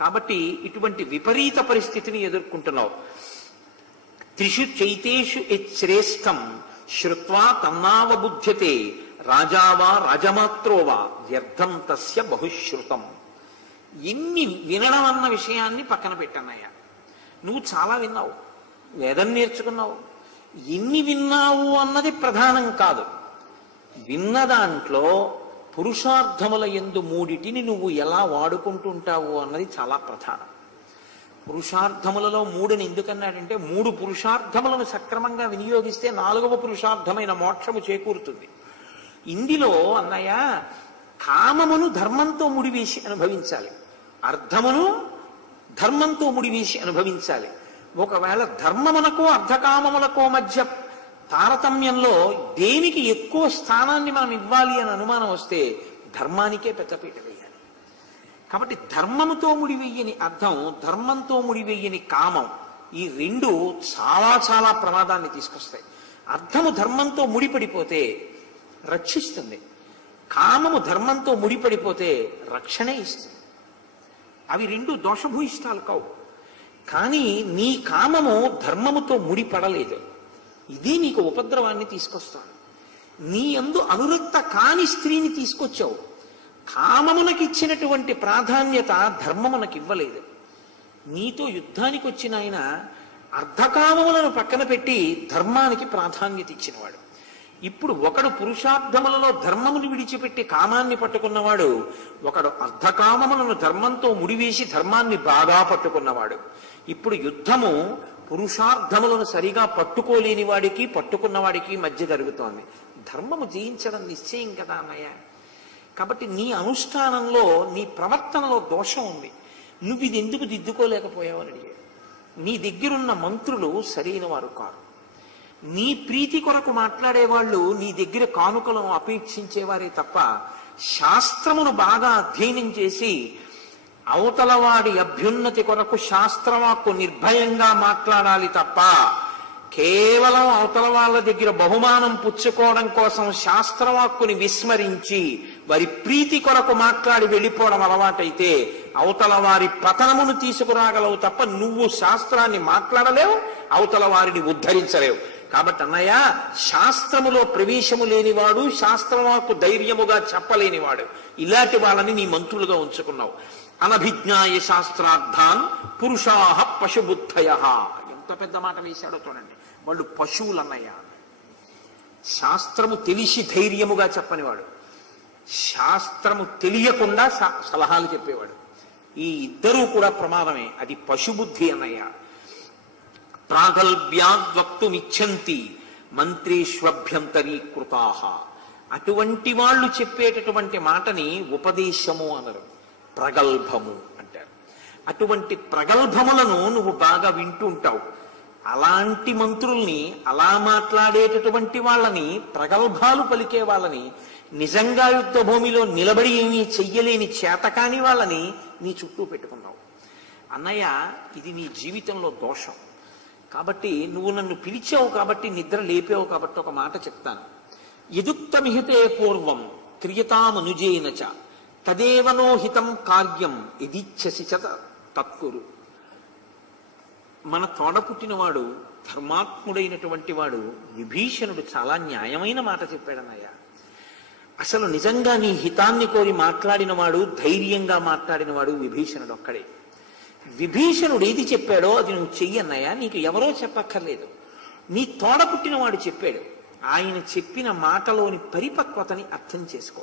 కాబట్టి ఇటువంటి విపరీత పరిస్థితిని ఎదుర్కొంటున్నావు. త్రిషు చైతేషు శ్రేష్టం శ్రుత్వా తన్నావబుధ్యతే రాజావా రాజమాత్రోవా వ్యర్థం తస్య బహుశ్రుతం. ఎన్ని వినడం అన్న విషయాన్ని పక్కన పెట్టన్నయ్యా. నువ్వు చాలా విన్నావు, వేదం నేర్చుకున్నావు. ఎన్ని విన్నావు అన్నది ప్రధానం కాదు. విన్న దాంట్లో పురుషార్థముల యందు మూడిటిని నువ్వు ఎలా వాడుకుంటుంటావు అన్నది చాలా ప్రధానం. పురుషార్థములలో మూడుని ఎందుకన్నాడంటే, మూడు పురుషార్థములను సక్రమంగా వినియోగిస్తే నాలుగవ పురుషార్థమైన మోక్షము చేకూరుతుంది. ఇందులో అన్నయ్య కామమును ధర్మంతో ముడివేసి అనుభవించాలి, అర్థమును ధర్మంతో ముడివేసి అనుభవించాలి. ఒకవేళ ధర్మమునకో అర్ధకామములకో మధ్య తారతమ్యంలో దేనికి ఎక్కువ స్థానాన్ని మనం ఇవ్వాలి అని అనుమానం వస్తే ధర్మానికే పెద్దపీట వేయాలి. కాబట్టి ధర్మముతో ముడివెయ్యని అర్థం, ధర్మంతో ముడివెయ్యని కామం, ఈ రెండు చాలా చాలా ప్రమాదాన్ని తీసుకొస్తాయి. అర్థము ధర్మంతో ముడిపడిపోతే రక్షిస్తుంది, కామము ధర్మంతో ముడిపడిపోతే రక్షణే ఇస్తుంది. అవి రెండు దోషభూయిష్టాలు కావు. కానీ నీ కామము ధర్మముతో ముడిపడలేదు, ఇది నీకు ఉపద్రవాన్ని తీసుకొస్తాను. నీ యందు అనురక్త కాని స్త్రీని తీసుకొచ్చావు. కామమునకి ఇచ్చినటువంటి ప్రాధాన్యత ధర్మమునకి ఇవ్వలేదు. నీతో యుద్ధానికి వచ్చిన ఆయన అర్ధకామములను పక్కన పెట్టి ధర్మానికి ప్రాధాన్యత ఇచ్చినవాడు. ఇప్పుడు ఒకడు పురుషార్థములలో ధర్మమును విడిచిపెట్టి కామాన్ని పట్టుకున్నవాడు, ఒకడు అర్ధకామములను ధర్మంతో ముడివేసి ధర్మాన్ని బాగా పట్టుకున్నవాడు. ఇప్పుడు యుద్ధము పురుషార్థములను సరిగా పట్టుకోలేని వాడికి పట్టుకున్నవాడికి మధ్య జరుగుతోంది. ధర్మము జయించడం నిశ్చయం కదా అన్నయ్య. కాబట్టి నీ అనుష్ఠానంలో, నీ ప్రవర్తనలో దోషం ఉంది. నువ్వు ఇది ఎందుకు దిద్దుకోలేకపోయావు అని అడిగాడు. నీ దగ్గరున్న మంత్రులు సరైన వారు కారు. నీ ప్రీతి కొరకు మాట్లాడేవాళ్ళు నీ దగ్గర కానుకలను అపేక్షించేవారే తప్ప శాస్త్రమును బాగా అధ్యయనం చేసి అవతలవాడి అభ్యున్నతి కొరకు శాస్త్రవాక్కు నిర్భయంగా మాట్లాడాలి తప్ప కేవలం అవతల వాళ్ళ దగ్గర బహుమానం పుచ్చుకోవడం కోసం శాస్త్రవాక్కుని విస్మరించి వారి ప్రీతి కొరకు మాట్లాడి వెళ్ళిపోవడం అలవాటైతే అవతల వారి పతనమును తీసుకురాగలవు తప్ప నువ్వు శాస్త్రాన్ని మాట్లాడలేవు, అవతల వారిని ఉద్ధరించలేవు. కాబట్టి అన్నయ్య, శాస్త్రములో ప్రవేశము లేనివాడు, శాస్త్రవాక్కు ధైర్యముగా చెప్పలేనివాడు, ఇలాంటి వాళ్ళని నీ మంత్రులుగా ఉంచుకున్నావు. అనభిజ్ఞాయ శాస్త్రార్థాన్ పురుషాః పశుబుద్ధయః. ఎంత పెద్ద మాట వేశాడో చూడండి. వాళ్ళు పశువులు అన్నయ్య. శాస్త్రము తెలిసి ధైర్యముగా చెప్పనివాడు, శాస్త్రము తెలియకుండా సలహాలు చెప్పేవాడు. ఈ ఇద్దరూ కూడా ప్రమాదమే. అది పశుబుద్ధి అన్నయ్య. ప్రాగల్భ్యాద్వక్తుమిచ్చంతి మంత్రేష్వభ్యంతరీకృతాః. అటువంటి వాళ్ళు చెప్పేటటువంటి మాటని ఉపదేశము అనరు, ప్రగల్భము అంటారు. అటువంటి ప్రగల్భములను నువ్వు బాగా వింటూ ఉంటావు. అలాంటి మంత్రుల్ని, అలా మాట్లాడేటటువంటి వాళ్ళని, ప్రగల్భాలు పలికే వాళ్ళని, నిజంగా యుద్ధ భూమిలో నిలబడి ఏమీ చెయ్యలేని చేతకాని వాళ్ళని నీ చుట్టూ పెట్టుకున్నావు అన్నయ్య. ఇది నీ జీవితంలో దోషం. కాబట్టి నువ్వు నన్ను పిలిచావు కాబట్టి, నిద్ర లేపావు కాబట్టి ఒక మాట చెప్తాను. యదుక్తమిహితే పూర్వం క్రియతామనుజేన చ తదేవనో హితం కార్యం యదిచ్ఛసి చ తత్కురు. మన తోడ పుట్టినవాడు, ధర్మాత్ముడైనటువంటి వాడు విభీషణుడు చాలా న్యాయమైన మాట చెప్పాడన్నయ్య. అసలు నిజంగా నీ హితాన్ని కోరి మాట్లాడినవాడు, ధైర్యంగా మాట్లాడినవాడు విభీషణుడు ఒక్కడే. విభీషణుడు ఏది చెప్పాడో అది నువ్వు చెయ్యి అన్నయ్య, నీకు ఎవరో చెప్పక్కర్లేదు, నీ తోడ పుట్టినవాడు చెప్పాడు. ఆయన చెప్పిన మాటలోని పరిపక్వతని అర్థం చేసుకో.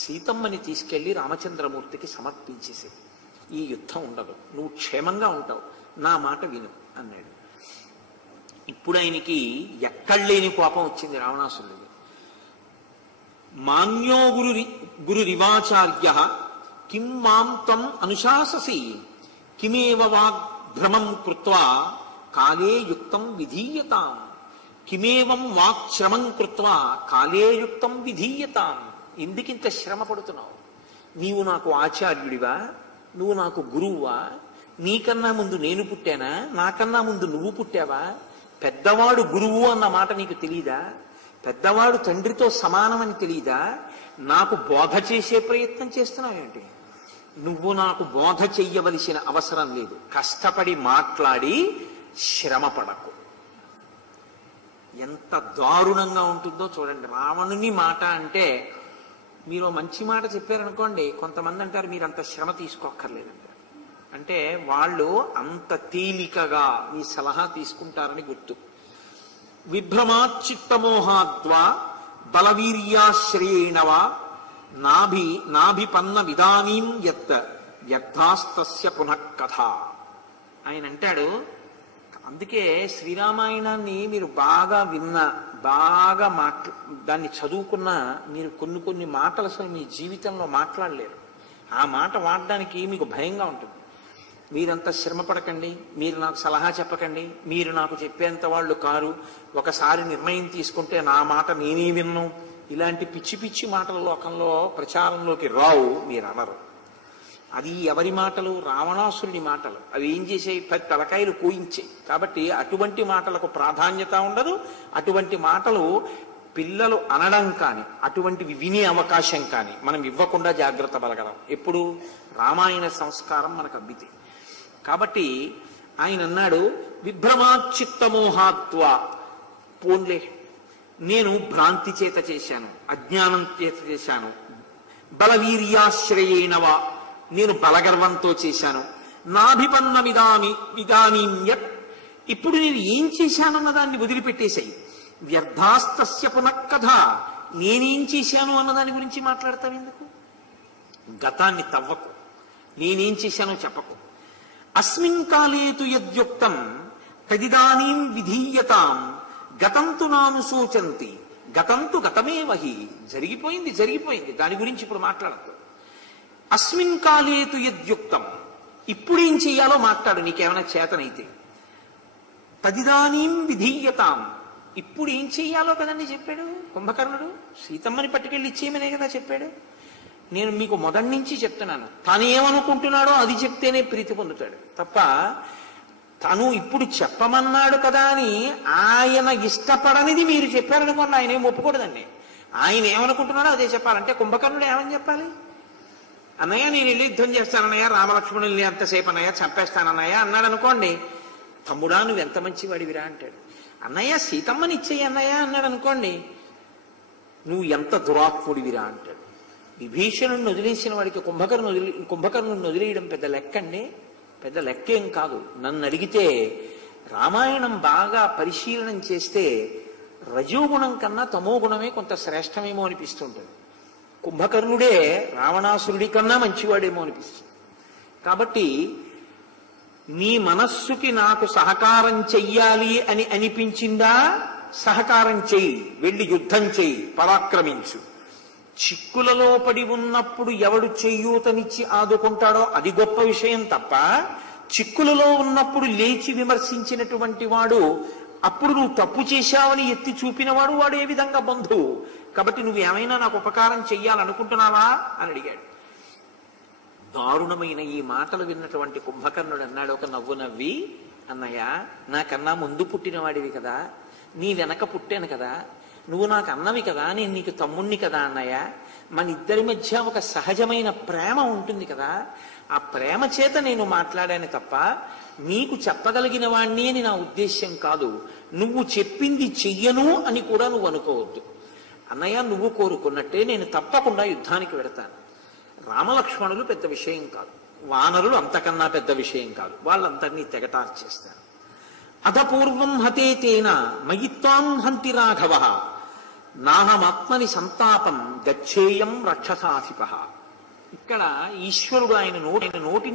సీతమ్మని తీసుకెళ్లి రామచంద్రమూర్తికి సమర్పించేసి, ఈ యుద్ధం ఉండదు, నువ్వు క్షేమంగా ఉంటావు, నా మాట విను అన్నాడు. ఇప్పుడు ఆయనకి ఎక్కడలేని కోపం వచ్చింది రావణాసురుడికి. మాన్యో గురురివాచార్య కిం మాం త్వం అనుశాససి కిమేవ వాగ్భ్రమం కృత్వా కాలే యుక్తం విధీయతాం కిమేవం వాక్శ్రమం కృత్వా కాలే యుక్తం విధీయతాం. ఎందుకింత శ్రమ పడుతున్నావు? నీవు నాకు ఆచార్యుడివా? నువ్వు నాకు గురువువా? నీకన్నా ముందు నేను పుట్టానా? నాకన్నా ముందు నువ్వు పుట్టావా? పెద్దవాడు గురువు అన్న మాట నీకు తెలీదా? పెద్దవాడు తండ్రితో సమానమని తెలీదా? నాకు బోధ చేసే ప్రయత్నం చేస్తున్నావు ఏంటి? నువ్వు నాకు బోధ చెయ్యవలసిన అవసరం లేదు. కష్టపడి మాట్లాడి శ్రమ పడకు. ఎంత దారుణంగా ఉంటుందో చూడండి. రావణుని మాట అంటే, మీరు మంచి మాట చెప్పారనుకోండి, కొంతమంది అంటారు మీరు అంత శ్రమ తీసుకోక్కర్లేదంటారు. అంటే వాళ్ళు అంత తేలికగా మీ సలహా తీసుకుంటారని గుర్తు. విభ్రమాచిత్తమోహాద్వా బలవీర్యాశ్రయేణవా నాభిపన్న విధానీం యత్ వ్యర్థాస్తస్య పునఃకథ. ఆయన అంటాడు, అందుకే శ్రీరామాయణాన్ని మీరు బాగా విన్నా, బాగా దాన్ని చదువుకున్నా, మీరు కొన్ని మాటలు అసలు మీ జీవితంలో మాట్లాడలేరు. ఆ మాట వాడడానికి మీకు భయంగా ఉంటుంది. మీరంతా శ్రమ పడకండి, మీరు నాకు సలహా చెప్పకండి, మీరు నాకు చెప్పేంత వాళ్ళు కారు, ఒకసారి నిర్ణయం తీసుకుంటే నా మాట నేనే విన్ను, ఇలాంటి పిచ్చి పిచ్చి మాటల లోకంలో ప్రచారంలోకి రావు, మీరు అనరు. అది ఎవరి మాటలు? రావణాసురుడి మాటలు. అవి ఏం చేసాయి? తలకాయలు కూయించాయి. కాబట్టి అటువంటి మాటలకు ప్రాధాన్యత ఉండదు. అటువంటి మాటలు పిల్లలు అనడం కానీ, అటువంటివి వినే అవకాశం కానీ మనం ఇవ్వకుండా జాగ్రత్త పడగలం. ఎప్పుడు? రామాయణ సంస్కారం మనకు అబ్బితే. కాబట్టి ఆయన అన్నాడు, విభ్రమాచిత్తమోహాత్వ, పోన్లే నేను భ్రాంతి చేత చేశాను, అజ్ఞానం చేత చేశాను, బలవీర్యాశ్రయేణవా నేను బలగర్వంతో చేశాను, నాభిపన్న విధానీయత్ ఇప్పుడు నేను ఏం చేశానన్న దాన్ని వదిలిపెట్టేశాయి, వ్యర్థాస్తస్య పునఃకథ నేనేం చేశాను అన్నదాని గురించి మాట్లాడతావు ఎందుకు? గతాన్ని తవ్వకు, నేనేం చేశానో చెప్పకు. అస్మిన్ కాలేతు యద్యుక్తం తదిదానీం విధీయతాం గతంతు నానుశోచంతి గతంతు గతమేవహి. జరిగిపోయింది జరిగిపోయింది, దాని గురించి ఇప్పుడు మాట్లాడద్దు. అస్మిన్ కాలేతు యద్యుక్తం, ఇప్పుడేం చెయ్యాలో మాట్లాడు, నీకేమైనా చేతనైతే. తదిదానీం విధీయతాం, ఇప్పుడు ఏం చెయ్యాలో కదండి చెప్పాడు కుంభకర్ణుడు. సీతమ్మని పట్టుకెళ్ళి ఇచ్చేయమనే కదా చెప్పాడు. నేను మీకు మొదటి నుంచి చెప్తున్నాను, తను ఏమనుకుంటున్నాడో అది చెప్తేనే ప్రీతి పొందుతాడు తప్ప, తను ఇప్పుడు చెప్పమన్నాడు కదా అని ఆయన ఇష్టపడనిది మీరు చెప్పారనుకోండి, ఆయన ఏం ఒప్పుకూడదండి. ఆయన ఏమనుకుంటున్నాడో అదే చెప్పాలంటే కుంభకర్ణుడు ఏమని చెప్పాలి? అన్నయ్య నేను వెళ్ళి యుద్ధం చేస్తానన్నయ్య, రామలక్ష్మణుల్ని ఎంతసేపు అన్నయ్య చంపేస్తానన్నయ్య అన్నాడు అనుకోండి, తమ్ముడా నువ్వు ఎంత మంచివాడివిరా అంటాడు. అన్నయ్య సీతమ్మని ఇచ్చేయి అన్నయ్య అన్నాడు అనుకోండి, నువ్వు ఎంత దురాత్ముడివిరా అంటాడు. విభీషణుడిని వదిలేసిన వాడికి కుంభకర్ణుడిని వదిలేయడం పెద్ద లెక్క అండి, పెద్ద లెక్కేం కాదు. నన్ను అడిగితే రామాయణం బాగా పరిశీలనం చేస్తే రజోగుణం కన్నా తమో గుణమే కొంత శ్రేష్టమేమో అనిపిస్తుంటుంది. కుంభకర్ణుడే రావణాసురుడి కన్నా మంచివాడేమో అనిపిస్తుంది. కాబట్టి నీ మనస్సుకి నాకు సహకారం చెయ్యాలి అని అనిపించిందా, సహకారం చెయ్యి, వెళ్ళి యుద్ధం చెయ్యి, పరాక్రమించు. చిక్కులలో పడి ఉన్నప్పుడు ఎవడు చెయ్యూతనిచ్చి ఆదుకుంటాడో అది గొప్ప విషయం తప్ప, చిక్కులలో ఉన్నప్పుడు లేచి విమర్శించినటువంటి వాడు అప్పుడు నువ్వు తప్పు చేశావని ఎత్తి చూపినవాడు వాడు ఏ విధంగా బంధువు? కాబట్టి నువ్వు ఏమైనా నాకు ఉపకారం చెయ్యాలనుకుంటున్నావా అని అడిగాడు. దారుణమైన ఈ మాటలు విన్నటువంటి కుంభకర్ణుడు అన్నాడు ఒక నవ్వు నవ్వి, అన్నయ్య నాకన్నా ముందు పుట్టినవాడివి కదా, నీ వెనక పుట్టాను కదా, నువ్వు నాకు అన్నవి కదా, నేను నీకు తమ్ముణ్ణి కదా అన్నయ్య, మన ఇద్దరి మధ్య ఒక సహజమైన ప్రేమ ఉంటుంది కదా, ఆ ప్రేమ చేత నేను మాట్లాడాను తప్ప నీకు చెప్పగలిగిన వాణ్ణి అని నా ఉద్దేశ్యం కాదు. నువ్వు చెప్పింది చెయ్యను అని కూడా నువ్వు అనుకోవద్దు. అన్నయ్య నువ్వు కోరుకున్నట్టే నేను తప్పకుండా యుద్ధానికి వెడతాను. రామలక్ష్మణులు పెద్ద విషయం కాదు, వానరులు అంతకన్నా పెద్ద విషయం కాదు, వాళ్ళందరినీ తెగటార్చేస్తారు. అధపూర్వం హతే తేన మయిత్వాం హంతి రాఘవ నాహమాత్మని సంతాపం గచ్చేయం రక్షసాధిప. ఇక్కడ ఈశ్వరుడు ఆయన నోటి